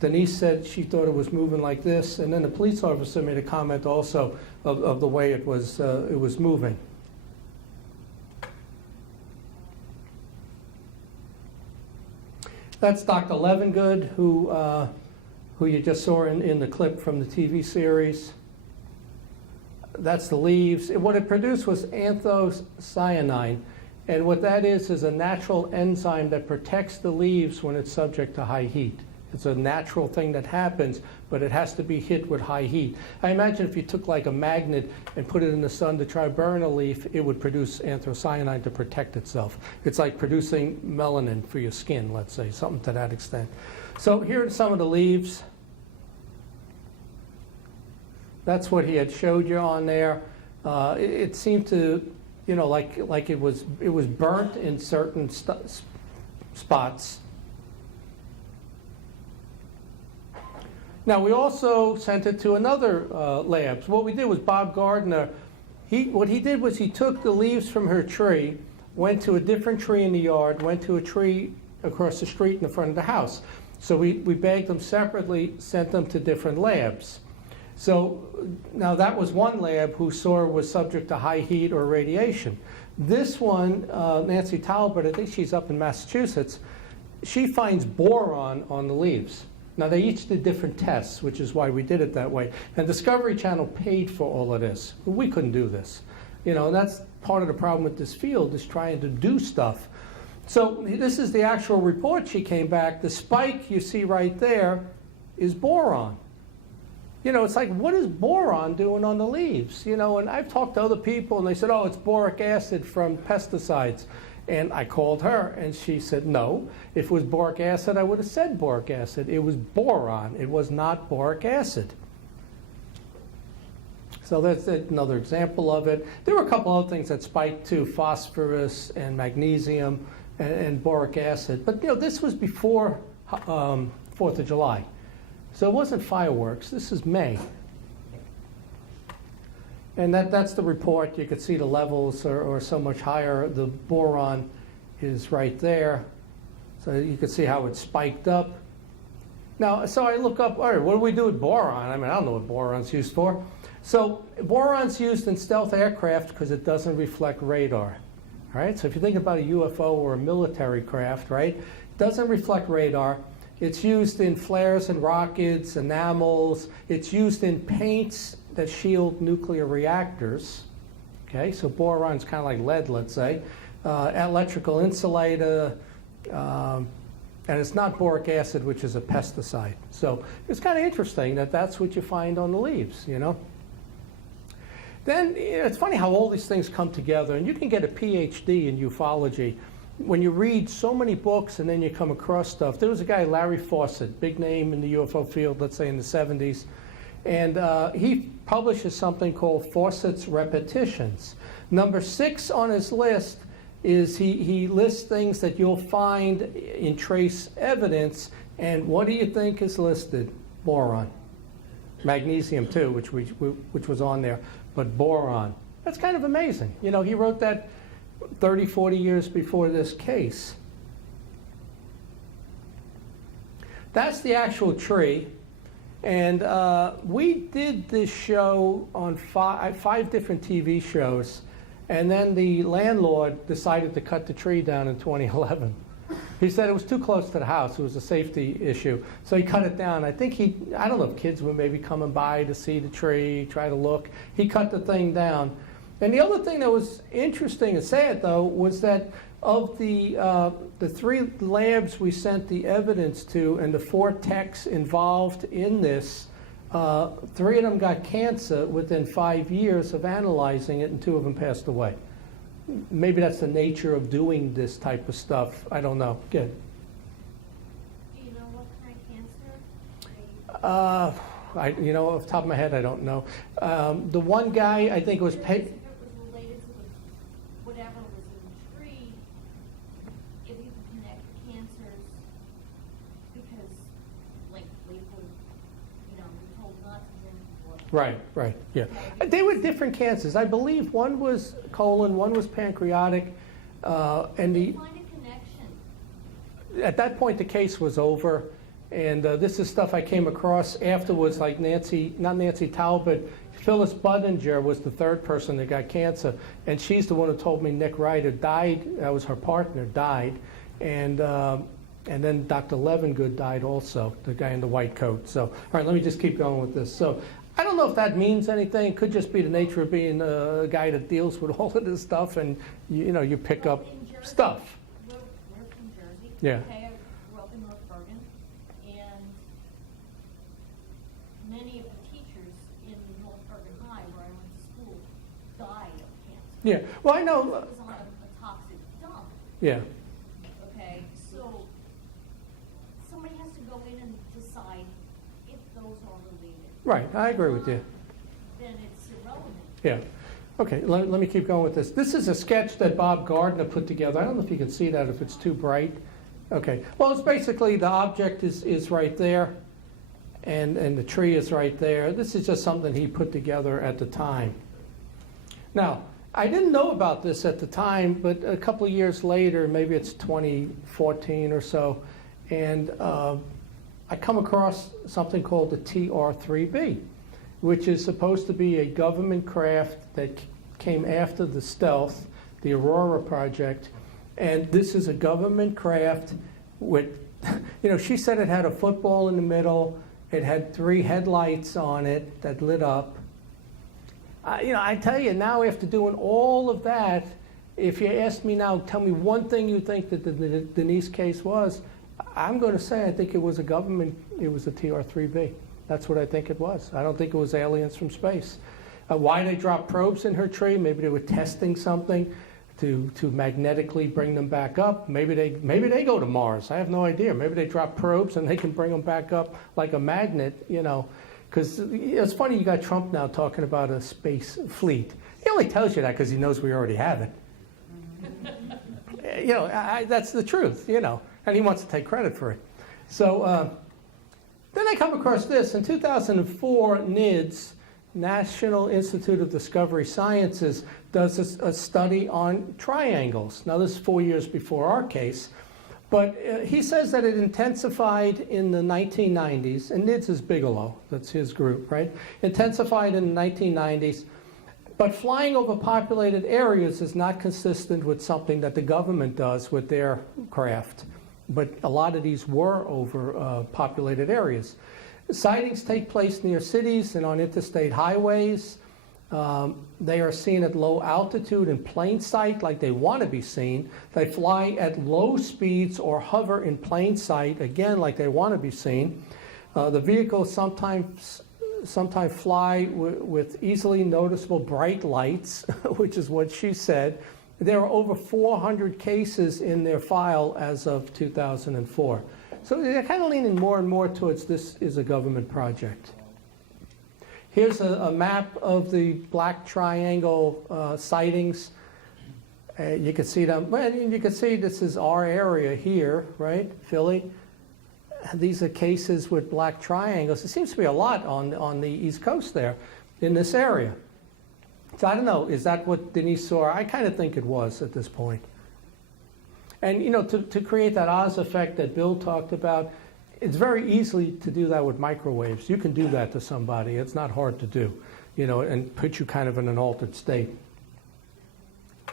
Denise said she thought it was moving like this, and then the police officer made a comment also of the way it was moving. That's Dr. Levengood, who you just saw in the clip from the TV series. That's the leaves. What it produced was anthocyanin, and what that is a natural enzyme that protects the leaves when it's subject to high heat. It's a natural thing that happens, but it has to be hit with high heat. I imagine if you took like a magnet and put it in the sun to try to burn a leaf, it would produce anthocyanine to protect itself. It's like producing melanin for your skin, let's say, something to that extent. So here are some of the leaves. That's what he had showed you on there. It seemed to, like it was burnt in certain spots. Now, we also sent it to another labs. What we did was Bob Gardner, what he did was he took the leaves from her tree, went to a different tree in the yard, went to a tree across the street in the front of the house. So we bagged them separately, sent them to different labs. So now that was one lab who saw it was subject to high heat or radiation. This one, Nancy Talbot, I think she's up in Massachusetts, she finds boron on the leaves. Now, they each did different tests, which is why we did it that way. And Discovery Channel paid for all of this. We couldn't do this. That's part of the problem with this field, is trying to do stuff. So this is the actual report she came back. The spike you see right there is boron. It's like, what is boron doing on the leaves? And I've talked to other people, and they said, oh, it's boric acid from pesticides. And I called her, and she said, no. If it was boric acid, I would have said boric acid. It was boron. It was not boric acid. So that's another example of it. There were a couple other things that spiked too, phosphorus and magnesium and boric acid. But this was before 4th of July. So it wasn't fireworks. This is May. And that's the report. You could see the levels are so much higher. The boron is right there. So you can see how it spiked up. Now, so I look up, all right, what do we do with boron? I mean, I don't know what boron's used for. So boron's used in stealth aircraft because it doesn't reflect radar. All right, so if you think about a UFO or a military craft, right, it doesn't reflect radar. It's used in flares and rockets, enamels. It's used in paints that shield nuclear reactors. Okay, so boron's kind of like lead, let's say. Electrical insulator, and it's not boric acid, which is a pesticide. So it's kind of interesting that that's what you find on the leaves, Then it's funny how all these things come together, and you can get a PhD in ufology when you read so many books and then you come across stuff. There was a guy, Larry Fawcett, big name in the UFO field, let's say in the 70s, and he publishes something called Fawcett's Repetitions. Number 6 on his list is he lists things that you'll find in trace evidence, and what do you think is listed? Boron. Magnesium too, which was on there, but boron. That's kind of amazing. He wrote that 30, 40 years before this case. That's the actual tree. And we did this show on 5 different TV shows. And then the landlord decided to cut the tree down in 2011. He said it was too close to the house. It was a safety issue. So he cut it down. I think I don't know if kids were maybe coming by to see the tree, try to look. He cut the thing down. And the other thing that was interesting and sad, though, was that of the 3 labs we sent the evidence to and the 4 techs involved in this, 3 of them got cancer within 5 years of analyzing it, and 2 of them passed away. Maybe that's the nature of doing this type of stuff. I don't know. Good. Do you know what kind of cancer? Off the top of my head, I don't know. The one guy, I think, was related to whatever was in the tree, if you could connect the cancers, because, like, we were told not to drink water. Right, yeah. They were different cancers. I believe one was colon, one was pancreatic, and Did you find a connection? at that point the case was over. And this is stuff I came across afterwards, like not Nancy Talbot, Phyllis Budinger was the 3rd person that got cancer, and she's the one who told me Nick Ryder died. That was her partner, died, and then Dr. Levengood died also, the guy in the white coat. So, all right, let me just keep going with this. So, I don't know if that means anything. It could just be the nature of being a guy that deals with all of this stuff, and you pick up stuff. We're from Jersey. Yeah. Okay, I grew up in North Bergen, and many of the teachers in North Bergen High, where I went to school, died of cancer. Yeah, well, I It know, was on a toxic dump, yeah, okay? So somebody has to go in and decide if those are related. right, I agree with you. Then it's irrelevant. Yeah. Okay, let me keep going with this. This is a sketch that Bob Gardner put together. I don't know if you can see that if it's too bright. Okay, well, it's basically the object is right there, and the tree is right there. This is just something he put together at the time. Now, I didn't know about this at the time, but a couple of years later, maybe it's 2014 or so, and I come across something called the TR-3B, which is supposed to be a government craft that came after the Stealth, the Aurora project. And this is a government craft with, you know, she said it had a football in the middle. It had 3 headlights on it that lit up. You know, I tell you now, after doing all of that, if you ask me now, tell me one thing you think that the Denise case was, I'm going to say I think it was a government, it was a TR-3B. That's what I think it was. I don't think it was aliens from space. Why they dropped probes in her tree? Maybe they were testing something to magnetically bring them back up. Maybe they go to Mars. I have no idea. Maybe they drop probes and they can bring them back up like a magnet, you know. Because it's funny, you got Trump now talking about a space fleet. He only tells you that because he knows we already have it. You know, that's the truth, you know. And he wants to take credit for it. So then I come across this. In 2004, NIDS, National Institute of Discovery Sciences, does a study on triangles. Now, this is 4 years before our case. But he says that it intensified in the 1990s, and NIDS is Bigelow, that's his group, right? Intensified in the 1990s, but flying over populated areas is not consistent with something that the government does with their craft. But a lot of these were over populated areas. Sightings take place near cities and on interstate highways. They are seen at low altitude in plain sight like they want to be seen. They fly at low speeds or hover in plain sight, again, like they want to be seen. The vehicles sometimes fly with easily noticeable bright lights, which is what she said. There are over 400 cases in their file as of 2004. So they're kind of leaning more and more towards this is a government project. Here's a map of the black triangle sightings. You can see them. Well, you can see this is our area here, right? Philly. These are cases with black triangles. It seems to be a lot on the East Coast there in this area. So I don't know, is that what Denise saw? I kind of think it was at this point. And you know, to create that Oz effect that Bill talked about, it's very easy to do that with microwaves. You can do that to somebody. It's not hard to do, you know, and put you kind of in an altered state.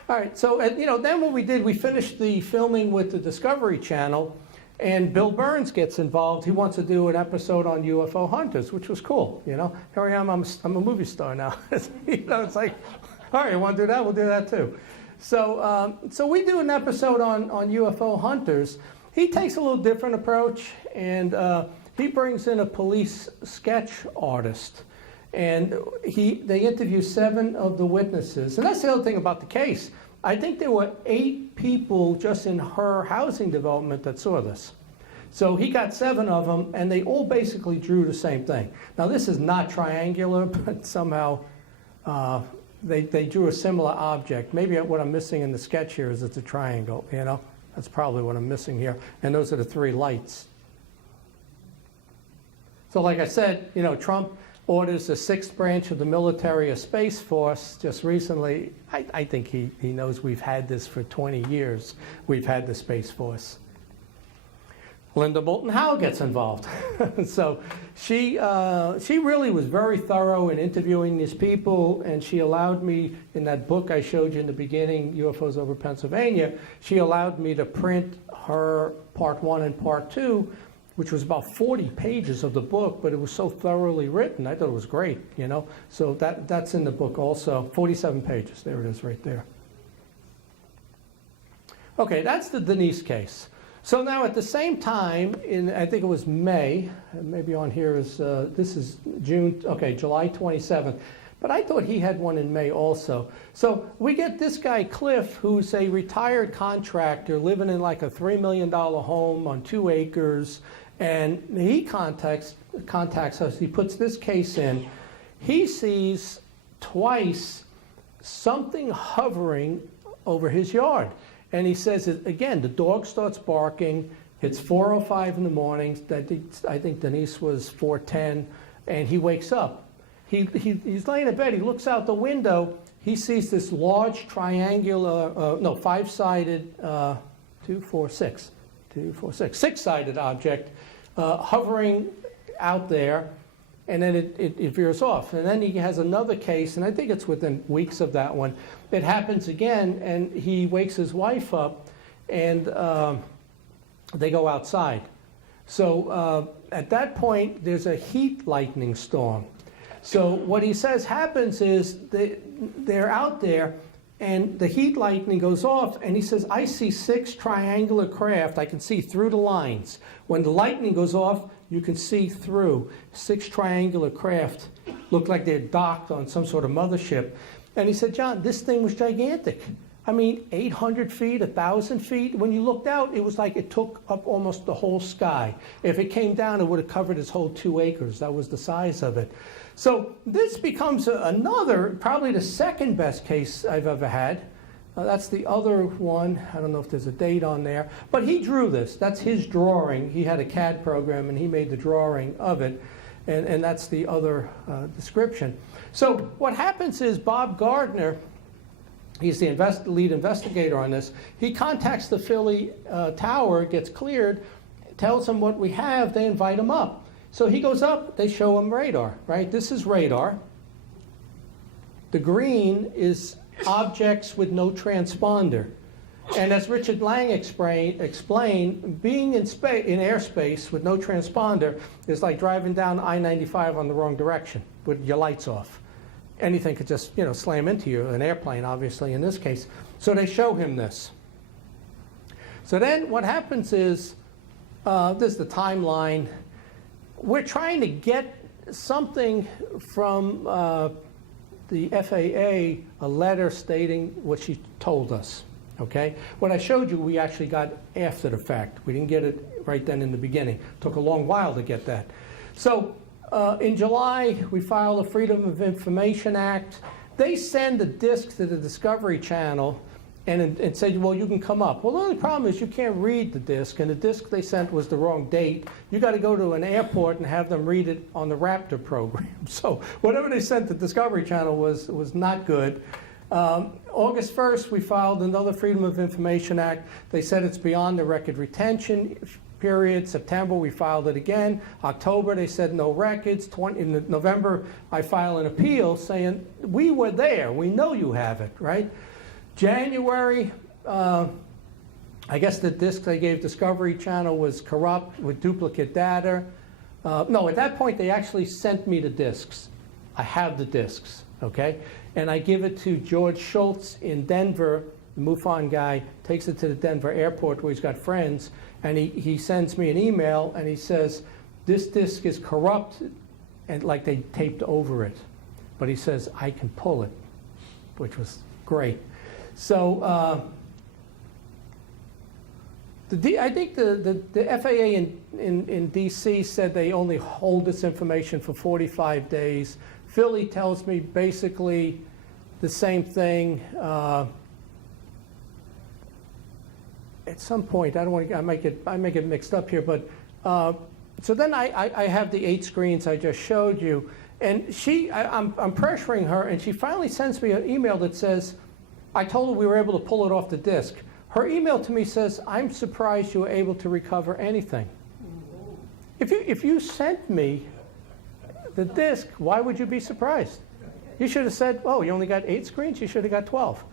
All right, so you know, then what we did, we finished the filming with the Discovery Channel, and Bill Burns gets involved. He wants to do an episode on UFO hunters, which was cool. You know, here I am. I'm a movie star now. You know, it's like, all right, you want to do that? We'll do that too. So, so we do an episode on UFO hunters. He takes a little different approach, and he brings in a police sketch artist, and they interview 7 of the witnesses. And that's the other thing about the case. I think there were 8 people just in her housing development that saw this. So he got 7 of them, and they all basically drew the same thing. Now, this is not triangular, but somehow they drew a similar object. Maybe what I'm missing in the sketch here is it's a triangle, you know? That's probably what I'm missing here. And those are the 3 lights. So like I said, you know, Trump orders the 6th branch of the military, a Space Force, just recently. I think he knows we've had this for 20 years. We've had the Space Force. Linda Moulton Howe gets involved. So she really was very thorough in interviewing these people, and she allowed me, in that book I showed you in the beginning, UFOs Over Pennsylvania, she allowed me to print her part 1 and part 2, which was about 40 pages of the book, but it was so thoroughly written. I thought it was great, you know. So that's in the book also, 47 pages. There it is right there. Okay, that's the Denise case. So now at the same time, I think it was May, maybe on here is, this is June, okay, July 27th. But I thought he had one in May also. So we get this guy, Cliff, who's a retired contractor living in like a $3 million home on 2 acres. And he contacts us. He puts this case in. He sees twice something hovering over his yard. And he says, again, the dog starts barking. It's 4:05 in the morning. I think Denise was 4:10. And he wakes up. He's laying in bed. He looks out the window. He sees this large triangular, five-sided, 6-sided object hovering out there, and then it veers off. And then he has another case, and I think it's within weeks of that one. It happens again, and he wakes his wife up, and they go outside. So at that point, there's a heat lightning storm. So what he says happens is they're out there, and the heat lightning goes off, and he says, I see 6 triangular craft. I can see through the lines. When the lightning goes off, you can see through 6 triangular craft. Look like they're docked on some sort of mothership. And he said, John, this thing was gigantic. I mean, 800 feet, 1,000 feet. When you looked out, it was like it took up almost the whole sky. If it came down, it would have covered his whole 2 acres. That was the size of it. So this becomes another, probably the second best case I've ever had. That's the other one. I don't know if there's a date on there. But he drew this. That's his drawing. He had a CAD program, and he made the drawing of it. And that's the other description. So what happens is Bob Gardner, he's the lead investigator on this. He contacts the Philly tower, gets cleared, tells them what we have. They invite him up. So he goes up, they show him radar, right? This is radar. The green is objects with no transponder. And as Richard Lang explained, being in airspace with no transponder is like driving down I-95 on the wrong direction with your lights off. Anything could just, slam into you, an airplane, obviously, in this case. So they show him this. So then what happens is, this is the timeline. We're trying to get something from the FAA, a letter stating what she told us, okay? What I showed you, we actually got after the fact. We didn't get it right then in the beginning. It took a long while to get that. So in July, we filed a Freedom of Information Act. They send a disc to the Discovery Channel and said, well, you can come up. Well, the only problem is you can't read the disc, and the disc they sent was the wrong date. You got to go to an airport and have them read it on the Raptor program. So whatever they sent the Discovery Channel was not good. August 1st, we filed another Freedom of Information Act. They said it's beyond the record retention period. September, we filed it again. October, they said no records. In November, I filed an appeal saying, we were there. We know you have it, right? January, I guess the disc they gave Discovery Channel was corrupt with duplicate data. No, at that point, they actually sent me the discs. I have the discs, okay? And I give it to George Schultz in Denver, the MUFON guy, takes it to the Denver airport where he's got friends, and he sends me an email, and he says, this disc is corrupt, and like they taped over it. But he says, I can pull it, which was great. So I think the FAA in D.C. said they only hold this information for 45 days. Philly tells me basically the same thing. At some point, I don't want to. I might get mixed up here, but so then I have the 8 screens I just showed you, and I'm pressuring her, and she finally sends me an email that says, I told her we were able to pull it off the disk. Her email to me says, I'm surprised you were able to recover anything. If you sent me the disk, why would you be surprised? You should have said, oh, you only got 8 screens? You should have got 12.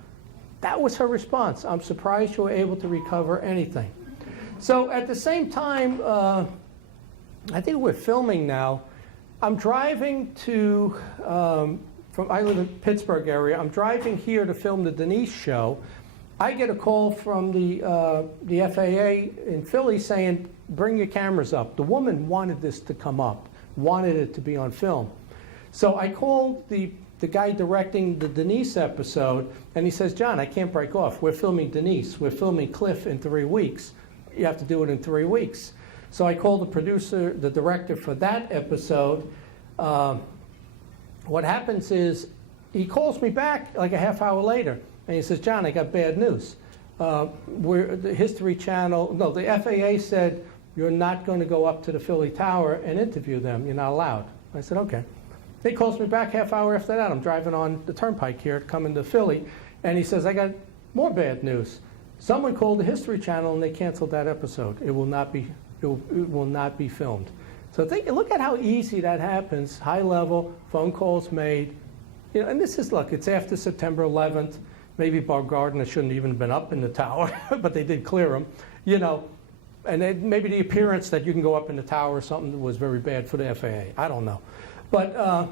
That was her response. I'm surprised you were able to recover anything. So at the same time, I think we're filming now. I'm driving to, I live in Pittsburgh area. I'm driving here to film the Denise show. I get a call from the FAA in Philly saying, bring your cameras up. The woman wanted this to come up, wanted it to be on film. So I called the guy directing the Denise episode, and he says, John, I can't break off. We're filming Denise. We're filming Cliff in 3 weeks. You have to do it in 3 weeks. So I called the producer, the director for that episode. What happens is he calls me back like a half hour later, and he says, John, I got bad news. The History Channel, no, the FAA said, you're not going to go up to the Philly Tower and interview them. You're not allowed. I said, okay. He calls me back half hour after that. I'm driving on the turnpike here coming to Philly, and he says, I got more bad news. Someone called the History Channel and they canceled that episode. It will not be filmed. So look at how easy that happens. High level, phone calls made. You know, and this is, look, it's after September 11th. Maybe Bob Gardner shouldn't even have been up in the tower, but they did clear him. You know, and maybe the appearance that you can go up in the tower or something was very bad for the FAA. I don't know. But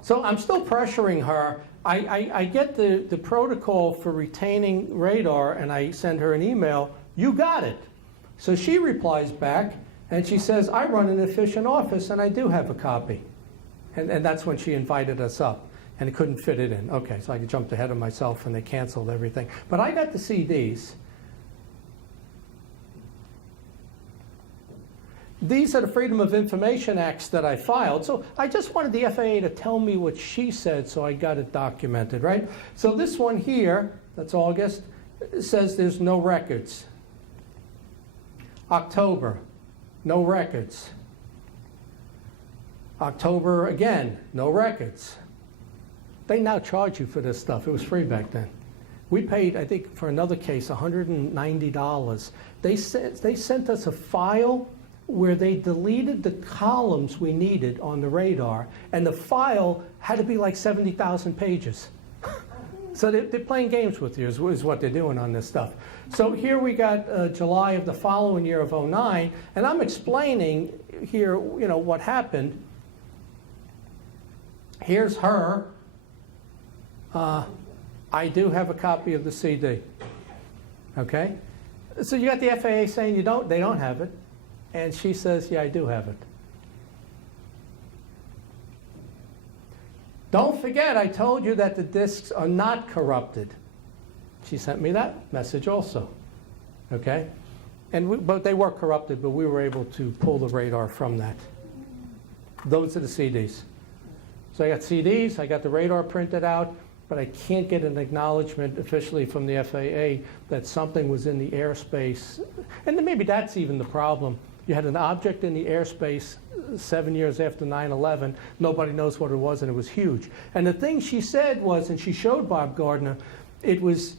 so I'm still pressuring her. I get the protocol for retaining radar, and I send her an email. You got it. So she replies back, and she says, I run an efficient office, and I do have a copy. And that's when she invited us up, and it couldn't fit it in. Okay, so I jumped ahead of myself, and they canceled everything. But I got the CDs. These are the Freedom of Information Acts that I filed. So I just wanted the FAA to tell me what she said, so I got it documented, right? So this one here, that's August, says there's no records. October, no records. October again, no records. They now charge you for this stuff. It was free back then. We paid, I think, for another case, $190. They sent us a file where they deleted the columns we needed on the radar, and the file had to be like 70,000 pages. So they're playing games with you, is what they're doing on this stuff. So here we got July of the following year of 09, and I'm explaining here, you know, what happened. Here's her. I do have a copy of the CD. Okay? So you got the FAA saying they don't have it. And she says, yeah, I do have it. Don't forget, I told you that the disks are not corrupted. She sent me that message also. Okay? But they were corrupted, but we were able to pull the radar from that. Those are the CDs. So I got CDs, I got the radar printed out, but I can't get an acknowledgement officially from the FAA that something was in the airspace. And then maybe that's even the problem. You had an object in the airspace 7 years after 9/11. Nobody knows what it was, and it was huge. And the thing she said was, and she showed Bob Gardner, it was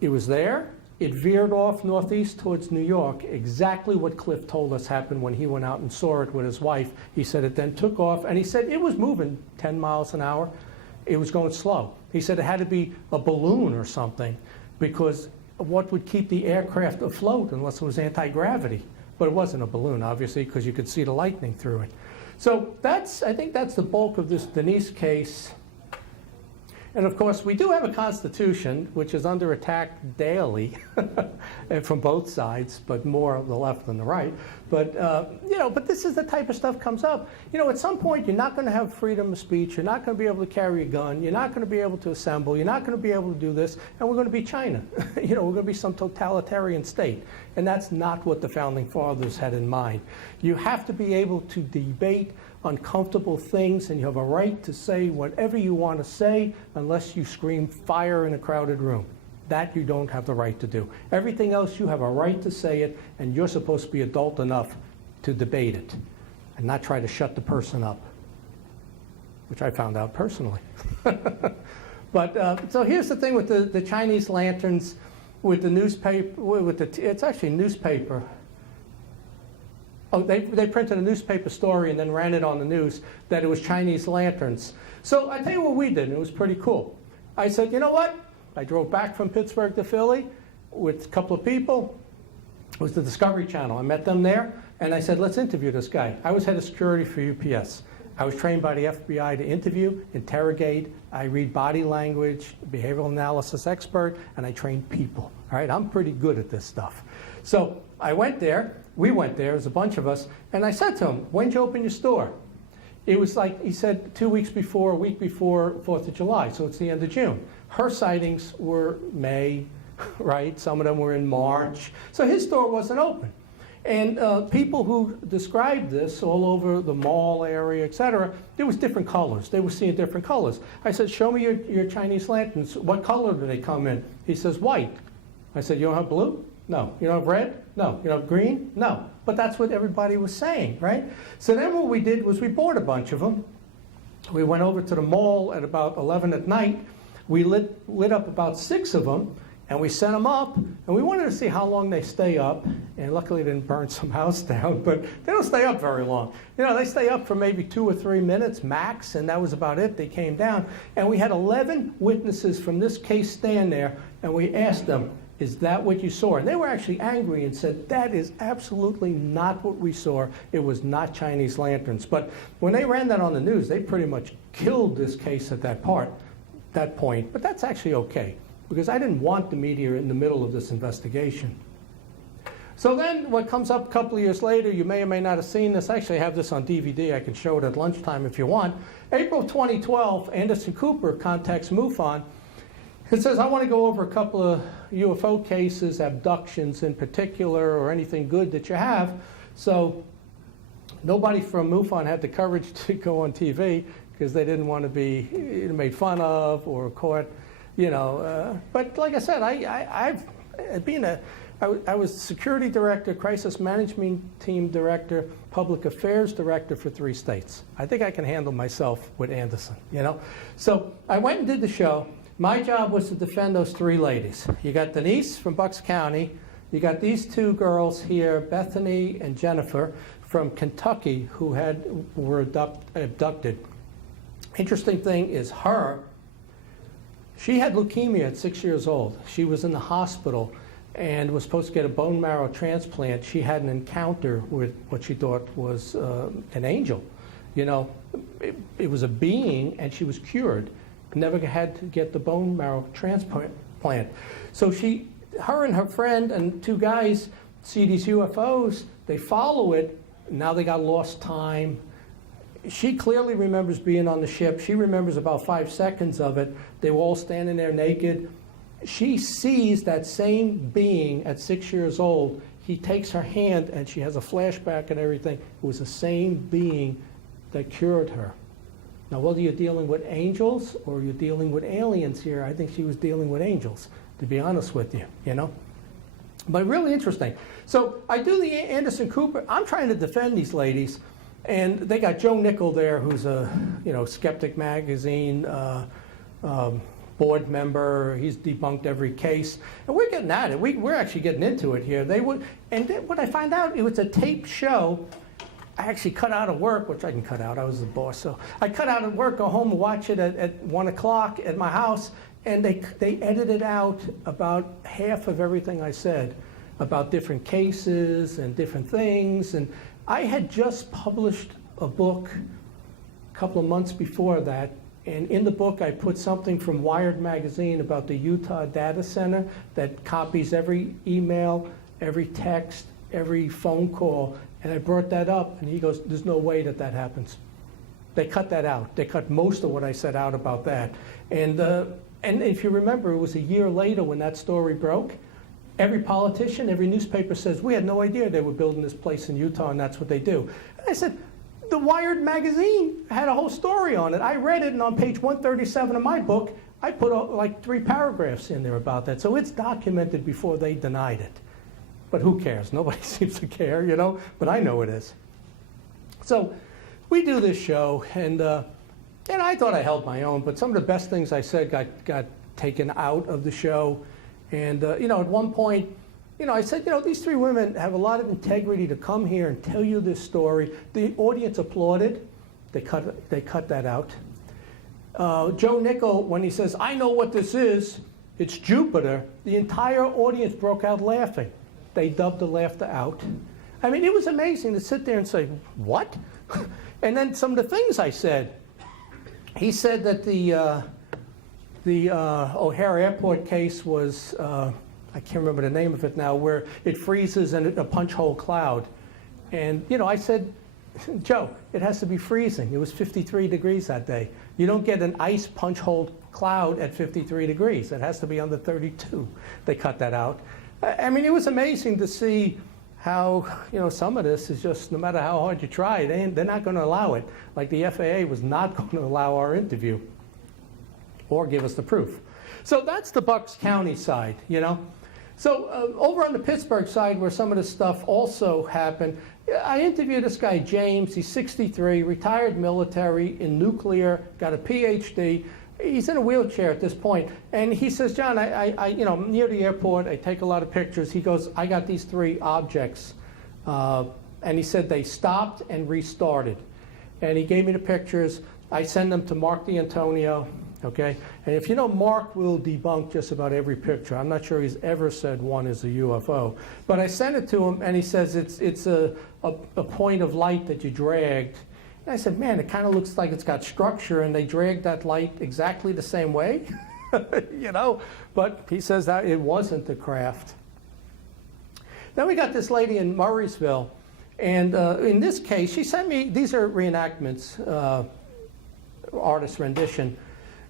there. It veered off northeast towards New York, exactly what Cliff told us happened when he went out and saw it with his wife. He said it then took off, and he said it was moving 10 miles an hour. It was going slow. He said it had to be a balloon or something, because what would keep the aircraft afloat unless it was anti-gravity? But it wasn't a balloon, obviously, because you could see the lightning through it. So I think that's the bulk of this Denise case. And of course, we do have a Constitution, which is under attack daily from both sides, but more the left than the right. But, but this is the type of stuff comes up. You know, at some point, you're not going to have freedom of speech. You're not going to be able to carry a gun. You're not going to be able to assemble. You're not going to be able to do this. And we're going to be China. We're going to be some totalitarian state. And that's not what the Founding Fathers had in mind. You have to be able to debate uncomfortable things, and you have a right to say whatever you want to say unless you scream fire in a crowded room. That you don't have the right to do. Everything else, you have a right to say it, and you're supposed to be adult enough to debate it and not try to shut the person up, which I found out personally. But so here's the thing with the Chinese lanterns, with the newspaper, it's actually newspaper. Oh, they printed a newspaper story and then ran it on the news that it was Chinese lanterns. So I tell you what we did, and it was pretty cool. I said, you know what? I drove back from Pittsburgh to Philly with a couple of people. It was the Discovery Channel. I met them there, and I said, let's interview this guy. I was head of security for UPS. I was trained by the FBI to interview, interrogate. I read body language, behavioral analysis expert, and I train people. All right, I'm pretty good at this stuff. So I went there. We went there. There was a bunch of us. And I said to him, "When'd you open your store?" It was like, he said, 2 weeks before, a week before 4th of July. So it's the end of June. Her sightings were May, right? Some of them were in March. So his store wasn't open. And people who described this all over the mall area, et cetera, there was different colors. They were seeing different colors. I said, "Show me your Chinese lanterns. What color do they come in?" He says, "White." I said, "You don't have blue?" "No." "You don't have red?" "No." "You don't have green?" "No." But that's what everybody was saying, right? So then what we did was we bought a bunch of them. We went over to the mall at about 11 at night. We lit up about 6 of them. And we sent them up, and we wanted to see how long they stay up. And luckily, they didn't burn some house down, but they don't stay up very long. You know, they stay up for maybe 2 or 3 minutes max, and that was about it. They came down. And we had 11 witnesses from this case stand there, and we asked them, "Is that what you saw?" And they were actually angry and said, "That is absolutely not what we saw. It was not Chinese lanterns." But when they ran that on the news, they pretty much killed this case at that point. But that's actually okay, because I didn't want the media in the middle of this investigation. So then what comes up a couple of years later, you may or may not have seen this. I actually have this on DVD. I can show it at lunchtime if you want. April 2012, Anderson Cooper contacts MUFON. It says, "I want to go over a couple of UFO cases, abductions in particular, or anything good that you have." So nobody from MUFON had the courage to go on TV because they didn't want to be made fun of or caught. You know, but like I said, I was security director, crisis management team director, public affairs director for 3 states. I think I can handle myself with Anderson, you know. So I went and did the show. My job was to defend those 3 ladies. You got Denise from Bucks County. You got these 2 girls here, Bethany and Jennifer from Kentucky, who were abducted. Interesting thing is she had leukemia at 6 years old. She was in the hospital and was supposed to get a bone marrow transplant. She had an encounter with what she thought was an angel. You know, it was a being, and she was cured. Never had to get the bone marrow transplant. So her and her friend and 2 guys see these UFOs. They follow it. Now they got lost time. She clearly remembers being on the ship. She remembers about 5 seconds of it. They were all standing there naked. She sees that same being at 6 years old. He takes her hand, and she has a flashback and everything. It was the same being that cured her. Now, whether you're dealing with angels or you're dealing with aliens here, I think she was dealing with angels, to be honest with you, you know? But really interesting. So I do the Anderson Cooper. I'm trying to defend these ladies. And they got Joe Nickel there, who's a Skeptic Magazine board member. He's debunked every case, and we're getting at it. We're actually getting into it here. What I find out, it was a taped show. I actually cut out of work, which I can cut out. I was the boss, so I cut out of work, go home and watch it at 1 o'clock at my house, and they edited out about half of everything I said about different cases and different things. And I had just published a book a couple of months before that, and in the book I put something from Wired magazine about the Utah data center that copies every email, every text, every phone call, and I brought that up, and he goes, "There's no way that happens." They cut that out. They cut most of what I said out about that. And if you remember, it was a year later when that story broke. Every politician, every newspaper says, "We had no idea they were building this place in Utah, and that's what they do." And I said, the Wired magazine had a whole story on it. I read it, and on page 137 of my book, I put like 3 paragraphs in there about that. So it's documented before they denied it. But who cares? Nobody seems to care, you know, but I know it is. So we do this show, and I thought I held my own, but some of the best things I said got taken out of the show. And, at one point, I said, these 3 women have a lot of integrity to come here and tell you this story. The audience applauded. They cut that out. Joe Nickel, when he says, "I know what this is, it's Jupiter," the entire audience broke out laughing. They dubbed the laughter out. I mean, it was amazing to sit there and say, "What?" And then some of the things I said. He said that the O'Hare Airport case was, I can't remember the name of it now, where it freezes in a punch hole cloud. And, you know, I said, Joe, it has to be freezing. It was 53 degrees that day. You don't get an ice punch hole cloud at 53 degrees. It has to be under 32. They cut that out. I mean, it was amazing to see how, you know, some of this is just, no matter how hard you try, they're not going to allow it. Like the FAA was not going to allow our interview or give us the proof. So that's the Bucks County side, you know. So over on the Pittsburgh side, where some of this stuff also happened, I interviewed this guy, James. He's 63, retired military in nuclear, got a PhD. He's in a wheelchair at this point. And he says, John, you know, I'm near the airport. I take a lot of pictures. He goes, I got these 3 objects. And he said they stopped and restarted. And he gave me the pictures. I send them to Mark D'Antonio. Okay, and if you know, Mark will debunk just about every picture. I'm not sure he's ever said one is a UFO. But I sent it to him, and he says it's a point of light that you dragged. And I said, man, it kind of looks like it's got structure, and they dragged that light exactly the same way, you know? But he says that it wasn't the craft. Then we got this lady in Murraysville, and in this case, she sent me, these are reenactments, artist rendition.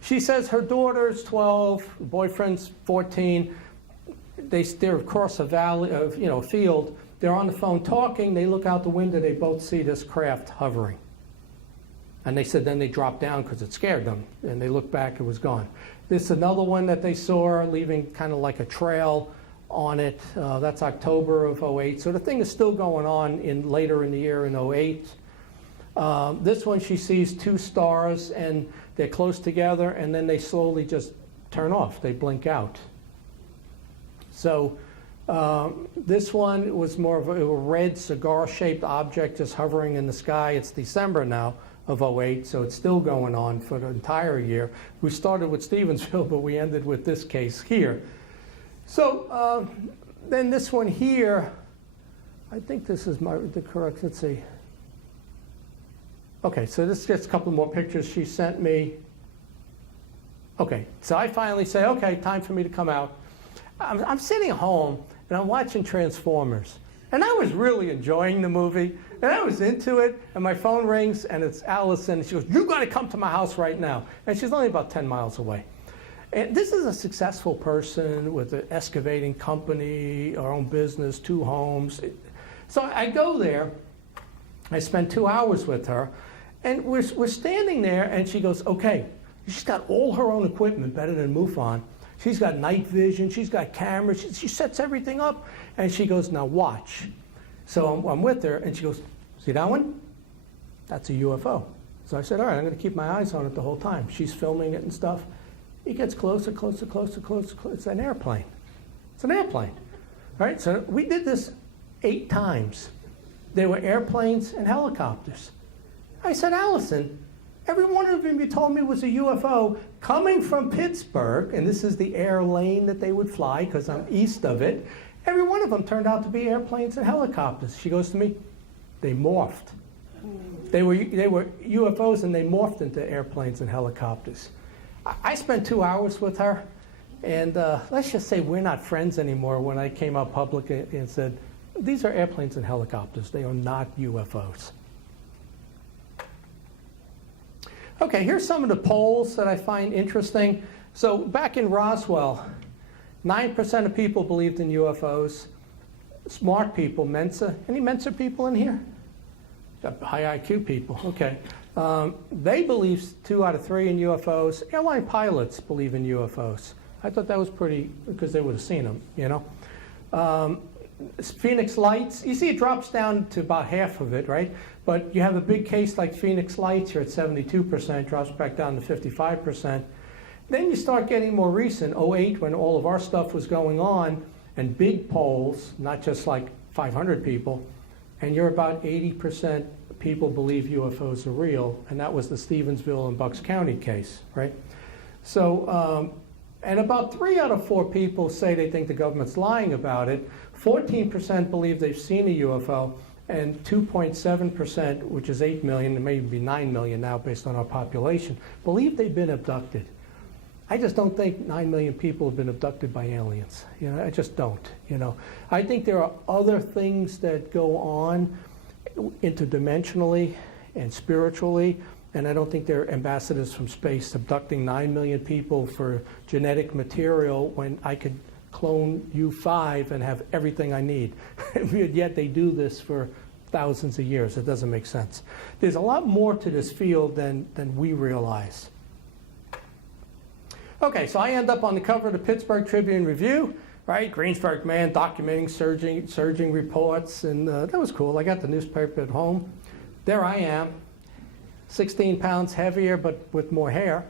She says her daughter's 12, boyfriend's 14. They're across a valley, you know, field. They're on the phone talking. They look out the window. They both see this craft hovering. And they said then they dropped down because it scared them. And they looked back, it was gone. This is another one that they saw, leaving kind of like a trail on it. That's October of 08. So the thing is still going on later in the year in 08. This one, she sees 2 stars, and they're close together, and then they slowly just turn off. They blink out. So this one was more of a red cigar-shaped object just hovering in the sky. It's December now of 08, so it's still going on for the entire year. We started with Stevensville, but we ended with this case here. So then this one here, I think this is the correct, let's see. Okay, so this gets a couple more pictures she sent me. Okay, so I finally say, okay, time for me to come out. I'm sitting home, and I'm watching Transformers. And I was really enjoying the movie, and I was into it, and my phone rings, and it's Allison. And she goes, you got to come to my house right now. And she's only about 10 miles away. And this is a successful person with an excavating company, her own business, 2 homes. So I go there. I spend 2 hours with her. And we're standing there, and she goes, okay, she's got all her own equipment, better than MUFON. She's got night vision, she's got cameras, she sets everything up. And she goes, now watch. So I'm with her, and she goes, see that one? That's a UFO. So I said, all right, I'm going to keep my eyes on it the whole time. She's filming it and stuff. It gets closer, closer, closer, closer, closer. It's an airplane. It's an airplane. All right, so we did this 8 times. There were airplanes and helicopters. I said, Allison, every one of them you told me was a UFO coming from Pittsburgh, and this is the air lane that they would fly because I'm east of it. Every one of them turned out to be airplanes and helicopters. She goes to me, they morphed. They were UFOs, and they morphed into airplanes and helicopters. I spent 2 hours with her, and let's just say we're not friends anymore when I came out public and said, these are airplanes and helicopters. They are not UFOs. Okay, here's some of the polls that I find interesting. So back in Roswell, 9% of people believed in UFOs. Smart people, Mensa. Any Mensa people in here? Got high IQ people, okay. They believe 2 out of 3 in UFOs. Airline pilots believe in UFOs. I thought that was pretty, because they would have seen them, you know. Phoenix Lights, you see it drops down to about half of it, right? But you have a big case like Phoenix Lights, you're at 72%, drops back down to 55%. Then you start getting more recent, 08, when all of our stuff was going on, and big polls, not just like 500 people, and you're about 80% people believe UFOs are real, and that was the Stevensville and Bucks County case, right? So, and about 3 out of 4 people say they think the government's lying about it. 14% believe they've seen a UFO, and 2.7%, which is 8 million, it may even be 9 million now based on our population, believe they've been abducted. I just don't think 9 million people have been abducted by aliens. You know, I just don't. You know, I think there are other things that go on interdimensionally and spiritually, and I don't think they're ambassadors from space abducting 9 million people for genetic material when I could clone U5 and have everything I need. Yet they do this for thousands of years. It doesn't make sense. There's a lot more to this field than we realize. Okay, so I end up on the cover of the Pittsburgh Tribune Review, right? Greensburg man documenting surging reports, and that was cool. I got the newspaper at home. There I am, 16 pounds heavier, but with more hair.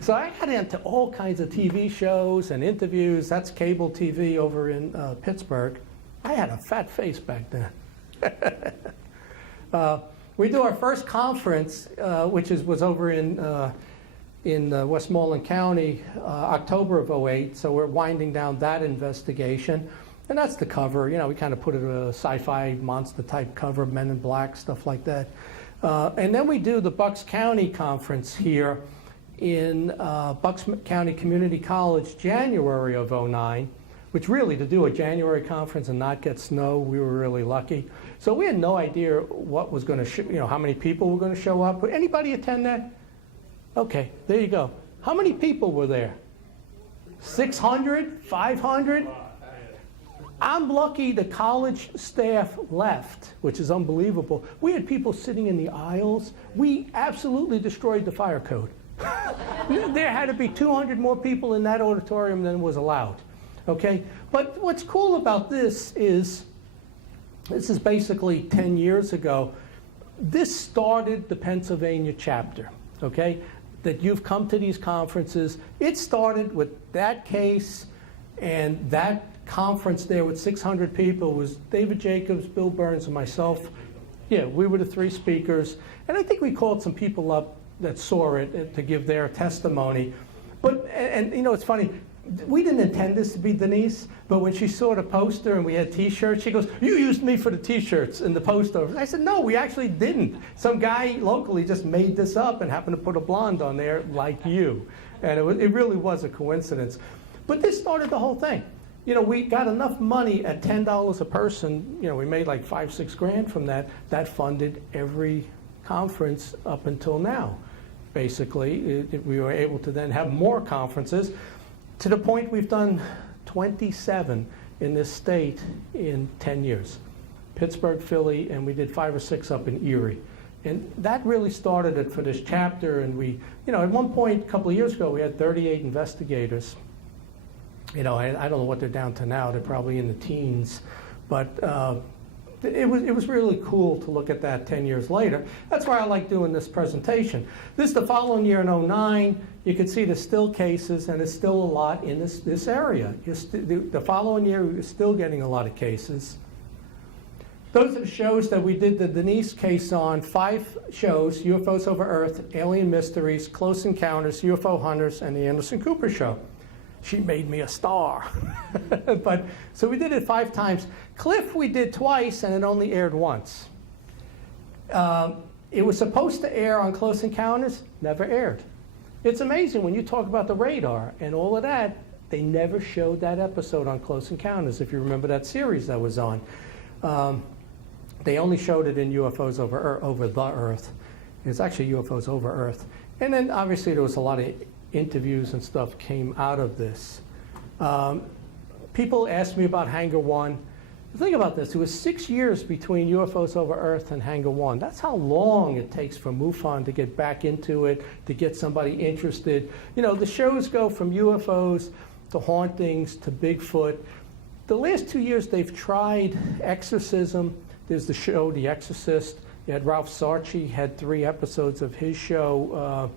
So I got into all kinds of TV shows and interviews. That's cable TV over in Pittsburgh. I had a fat face back then. We do our first conference, which was over in Westmoreland County, October of '08. So we're winding down that investigation. And that's the cover. You know, we kind of put it a sci-fi monster type cover, Men in Black, stuff like that. And then we do the Bucks County conference here in Bucks County Community College, January of '09, which really, to do a January conference and not get snow, we were really lucky. So we had no idea what was going to, how many people were going to show up. Would anybody attend that? Okay, there you go. How many people were there? 600? 500? I'm lucky the college staff left, which is unbelievable. We had people sitting in the aisles. We absolutely destroyed the fire code. There had to be 200 more people in that auditorium than was allowed. Okay? But what's cool about this is basically 10 years ago. This started the Pennsylvania chapter, okay? That you've come to these conferences. It started with that case, and that conference there with 600 people was David Jacobs, Bill Burns, and myself. Yeah, we were the three speakers. And I think we called some people up that saw it to give their testimony. But, and you know, it's funny, we didn't intend this to be Denise, but when she saw the poster and we had t-shirts, she goes, "You used me for the t-shirts and the poster." I said, "No, we actually didn't. Some guy locally just made this up and happened to put a blonde on there like you." And it really was a coincidence. But this started the whole thing. You know, we got enough money at $10 a person. You know, we made like $5-6 grand from that. That funded every conference up until now. Basically, we were able to then have more conferences to the point we've done 27 in this state in 10 years. Pittsburgh, Philly, and we did 5 or 6 up in Erie. And that really started it for this chapter. And we, you know, at one point, a couple of years ago, we had 38 investigators. You know, I don't know what they're down to now. They're probably in the teens. But it was really cool to look at that 10 years later. That's why I like doing this presentation. This is the following year in '09. You can see the still cases, and it's still a lot in this area. The following year, we were still getting a lot of cases. Those are the shows that we did the Denise case on. 5 shows: UFOs Over Earth, Alien Mysteries, Close Encounters, UFO Hunters, and the Anderson Cooper Show. She made me a star. But so we did it 5 times. Cliff we did twice, and it only aired once. It was supposed to air on Close Encounters, never aired. It's amazing when you talk about the radar and all of that, they never showed that episode on Close Encounters, if you remember that series that was on. They only showed it in UFOs over the Earth. It's actually UFOs Over Earth. And then obviously there was a lot of interviews and stuff came out of this. People asked me about Hangar 1. Think about this. It was 6 years between UFOs Over Earth and Hangar 1. That's how long it takes for MUFON to get back into it, to get somebody interested. You know, the shows go from UFOs to hauntings to Bigfoot. The last 2 years they've tried exorcism. There's the show The Exorcist. You had Ralph Sarchi had 3 episodes of his show,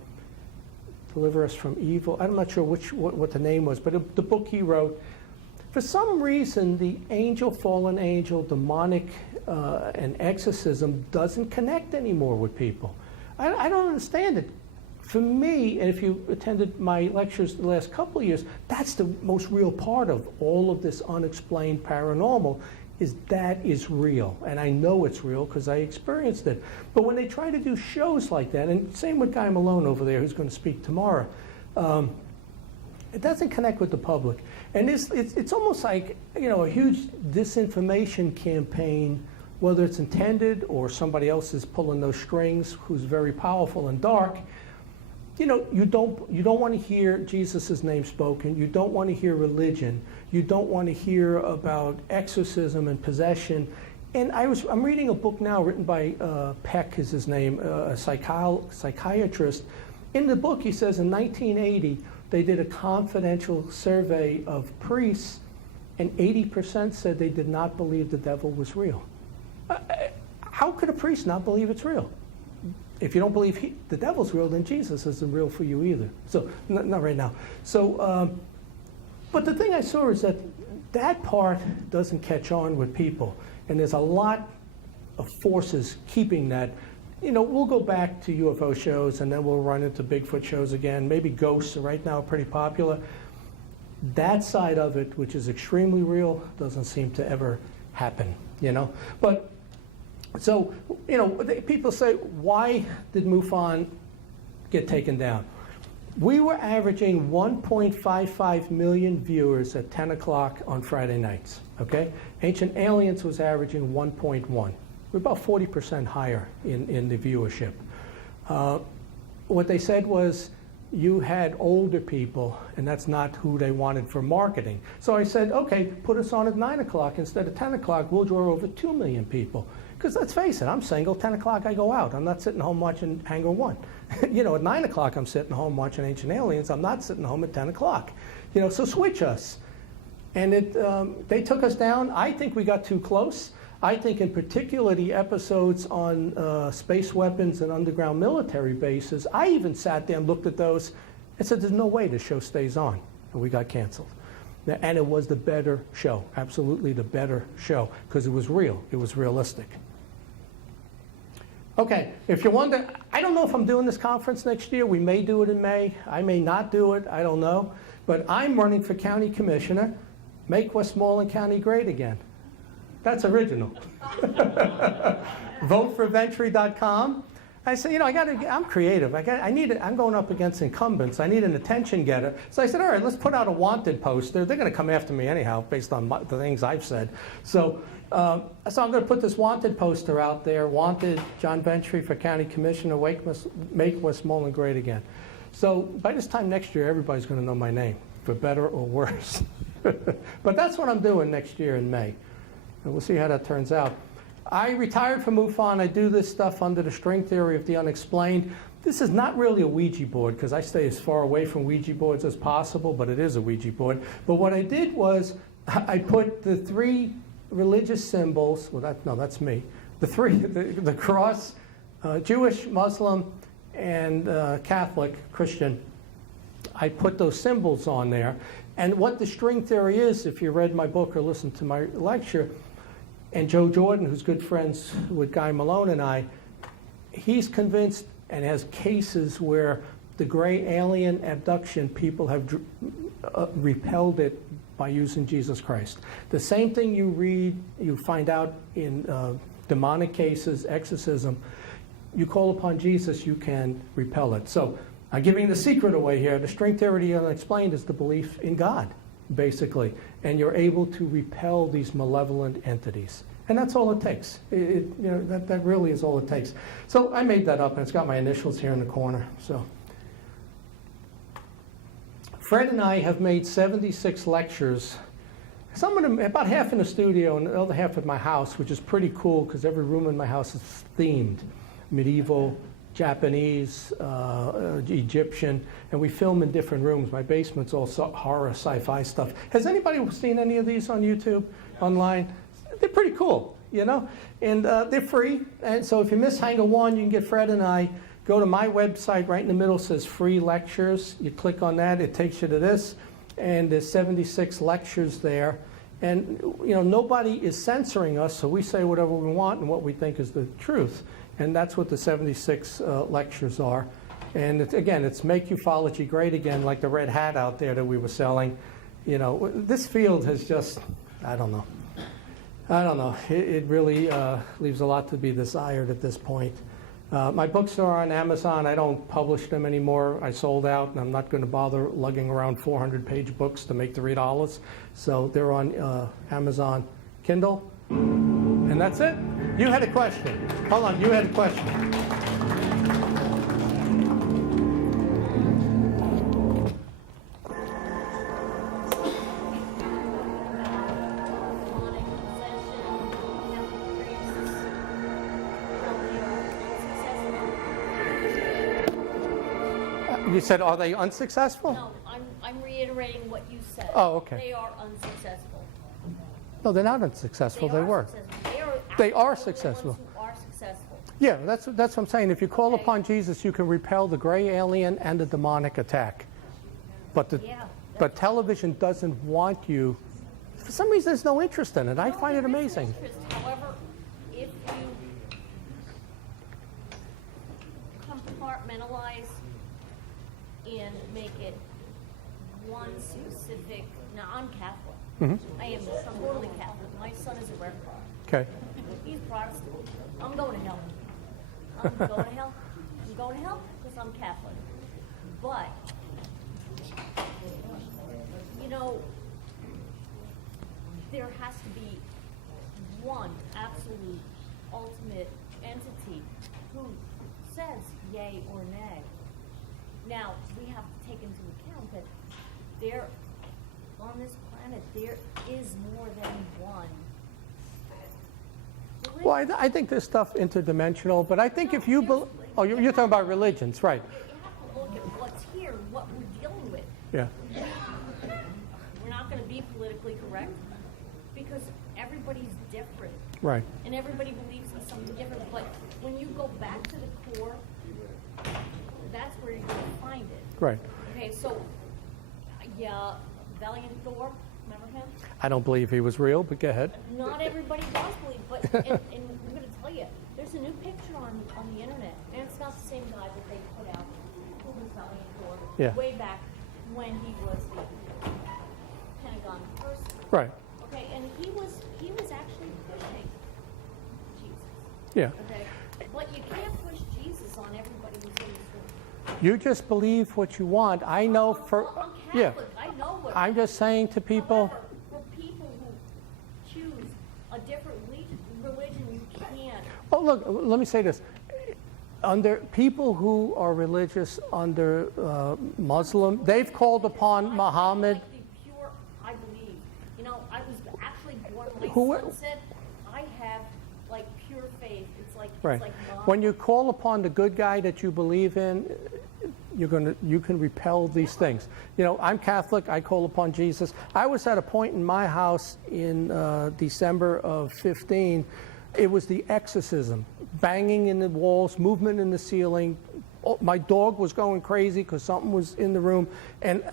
Deliver Us from Evil. I'm not sure what the name was, but the book he wrote. For some reason, the fallen angel, demonic, and exorcism doesn't connect anymore with people. I don't understand it. For me, and if you attended my lectures the last couple of years, that's the most real part of all of this unexplained paranormal, is that is real. And I know it's real because I experienced it. But when they try to do shows like that, and same with Guy Malone over there who's going to speak tomorrow, it doesn't connect with the public. And it's almost like, you know, a huge disinformation campaign, whether it's intended or somebody else is pulling those strings who's very powerful and dark. You know, you don't want to hear Jesus' name spoken. You don't want to hear religion. You don't want to hear about exorcism and possession. And I'm reading a book now written by Peck is his name, a psychiatrist. In the book, he says in 1980, they did a confidential survey of priests, and 80% said they did not believe the devil was real. How could a priest not believe it's real? If you don't believe the devil's real, then Jesus isn't real for you either. So, not right now. So, but the thing I saw is that part doesn't catch on with people. And there's a lot of forces keeping that. You know, we'll go back to UFO shows, and then we'll run into Bigfoot shows again. Maybe ghosts right now are pretty popular. That side of it, which is extremely real, doesn't seem to ever happen, you know. But so, you know, people say, why did MUFON get taken down? We were averaging 1.55 million viewers at 10 o'clock on Friday nights, okay? Ancient Aliens was averaging 1.1. We're about 40% higher in the viewership. What they said was, you had older people, and that's not who they wanted for marketing. So I said, okay, put us on at 9 o'clock instead of 10 o'clock. We'll draw over 2 million people. Because let's face it, I'm single. 10 o'clock I go out. I'm not sitting home watching Hangar 1. You know, at 9 o'clock I'm sitting home watching Ancient Aliens. I'm not sitting home at 10 o'clock. You know, so switch us. And they took us down. I think we got too close. I think in particular the episodes on space weapons and underground military bases, I even sat there and looked at those and said, there's no way this show stays on. And we got canceled. And it was the better show, absolutely the better show, because it was real, it was realistic. Okay, if you wonder, I don't know if I'm doing this conference next year. We may do it in May. I may not do it, I don't know. But I'm running for county commissioner, make Westmoreland County great again. That's original. VoteForVentry.com. I said, you know, I'm creative. I'm going up against incumbents. I need an attention getter. So I said, all right, let's put out a wanted poster. They're going to come after me anyhow, based on the things I've said. So I'm going to put this wanted poster out there. Wanted, John Ventry for County Commissioner, make Westmoreland great again. So by this time next year, everybody's going to know my name, for better or worse. But that's what I'm doing next year in May. And we'll see how that turns out. I retired from MUFON. I do this stuff under the string theory of the unexplained. This is not really a Ouija board, because I stay as far away from Ouija boards as possible, but it is a Ouija board. But what I did was I put the three religious symbols, well, that's me, the cross, Jewish, Muslim, and Catholic, Christian. I put those symbols on there. And what the string theory is, if you read my book or listened to my lecture, and Joe Jordan, who's good friends with Guy Malone and I, he's convinced and has cases where the gray alien abduction people have repelled it by using Jesus Christ. The same thing you find out in demonic cases, exorcism. You call upon Jesus, you can repel it. So I'm giving the secret away here. The string theory unexplained is the belief in God, basically. And you're able to repel these malevolent entities. And that's all it takes. That really is all it takes. So I made that up, and it's got my initials here in the corner. So Fred and I have made 76 lectures. Some of them, about half in the studio and the other half at my house, which is pretty cool because every room in my house is themed. Medieval, Japanese, Egyptian, and we film in different rooms. My basement's all horror, sci-fi stuff. Has anybody seen any of these on YouTube, online? They're pretty cool, you know? And they're free. And so if you miss Hangar 1, you can get Fred and I. Go to my website, right in the middle says free lectures. You click on that, it takes you to this. And there's 76 lectures there. And, you know, nobody is censoring us, so we say whatever we want and what we think is the truth. And that's what the 76 lectures are. And again, it's make ufology great again, like the red hat out there that we were selling. You know, this field has just, I don't know. I don't know. It really leaves a lot to be desired at this point. My books are on Amazon. I don't publish them anymore. I sold out, and I'm not going to bother lugging around 400-page books to make $3. So they're on Amazon Kindle, and that's it. You had a question. Hold on. You had a question. You said, are they unsuccessful? No, I'm reiterating what you said. Oh, okay. They are unsuccessful. No, they're not unsuccessful. They were. They are successful. Who are successful. Yeah, that's what I'm saying. If you call upon Jesus, you can repel the gray alien and the demonic attack. But television doesn't want you. For some reason, there's no interest in it. I find it amazing. However, if you compartmentalize and make it one specific. Now, I'm Catholic. Mm-hmm. I am totally Catholic. My son is a Reverend. Okay. He's Protestant. I'm going to hell. I'm going to hell. I'm going to hell because I'm Catholic. But, you know, there has to be one absolute ultimate entity who says yay or nay. Now, we have to take into account that there, on this planet, there is more than one religion. Well, I think this stuff interdimensional, but I think if you oh, you're talking about religions, right? You have to look at what's here, what we're dealing with. Yeah. We're not going to be politically correct because everybody's different. Right. And everybody believes in something different. But when you go back to the core, that's where you're going to find it. Right. Okay, so, yeah, Valiant Thor, remember him? I don't believe he was real, but go ahead. Not everybody does believe, but and I'm going to tell you, there's a new picture on the internet, and it's not the same guy that they put out who was Valiant Thor Yeah. way back when he was the Pentagon person. Right. Okay, and he was actually pushing Jesus. Yeah. Okay, but you can't push Jesus on everybody who's in this room. You just believe what you want. I know for I'm yeah. Catholic. I know what. I'm just saying to people. However, for people who choose a different religion, you can't. Oh, look. Let me say this. Under people who are religious under Muslim, they've called upon Muhammad. Like the pure, I believe. You know, I was actually born. My Who- son said, I have like pure faith. It's like Right. It's like mom. When you call upon the good guy that you believe in, you can repel these things. You know, I'm Catholic. I call upon Jesus. I was at a point in my house in December of 15. It was the exorcism, banging in the walls, movement in the ceiling. Oh, my dog was going crazy because something was in the room, and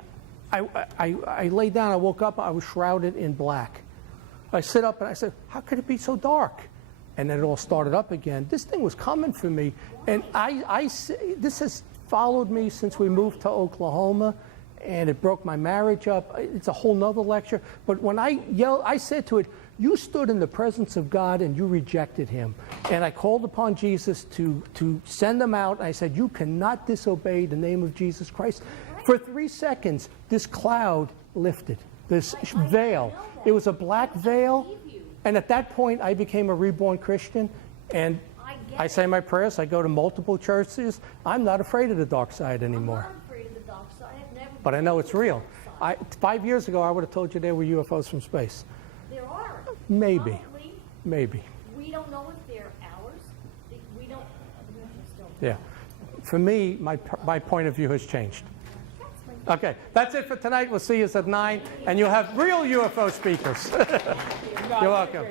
I laid down. I woke up. I was shrouded in black. I sit up and I said, "How could it be so dark?" And then it all started up again. This thing was coming for me, and this has followed me since we moved to Oklahoma, and it broke my marriage up. It's a whole nother lecture. But when I said to it, "You stood in the presence of God and you rejected him." And I called upon Jesus to send them out. I said, "You cannot disobey the name of Jesus Christ." For 3 seconds, this cloud lifted, this veil. It was a black veil. And at that point, I became a reborn Christian. And I say my prayers. I go to multiple churches. I'm not afraid of the dark side anymore. I'm not afraid of the dark side. I've never But I know it's real. been 5 years ago, I would have told you there were UFOs from space. There are. Maybe. Probably. Maybe. We don't know if they're ours. We don't. We just don't. Yeah. For me, my point of view has changed. Okay, that's it for tonight. We'll see you at 9, and you'll have real UFO speakers. You're welcome.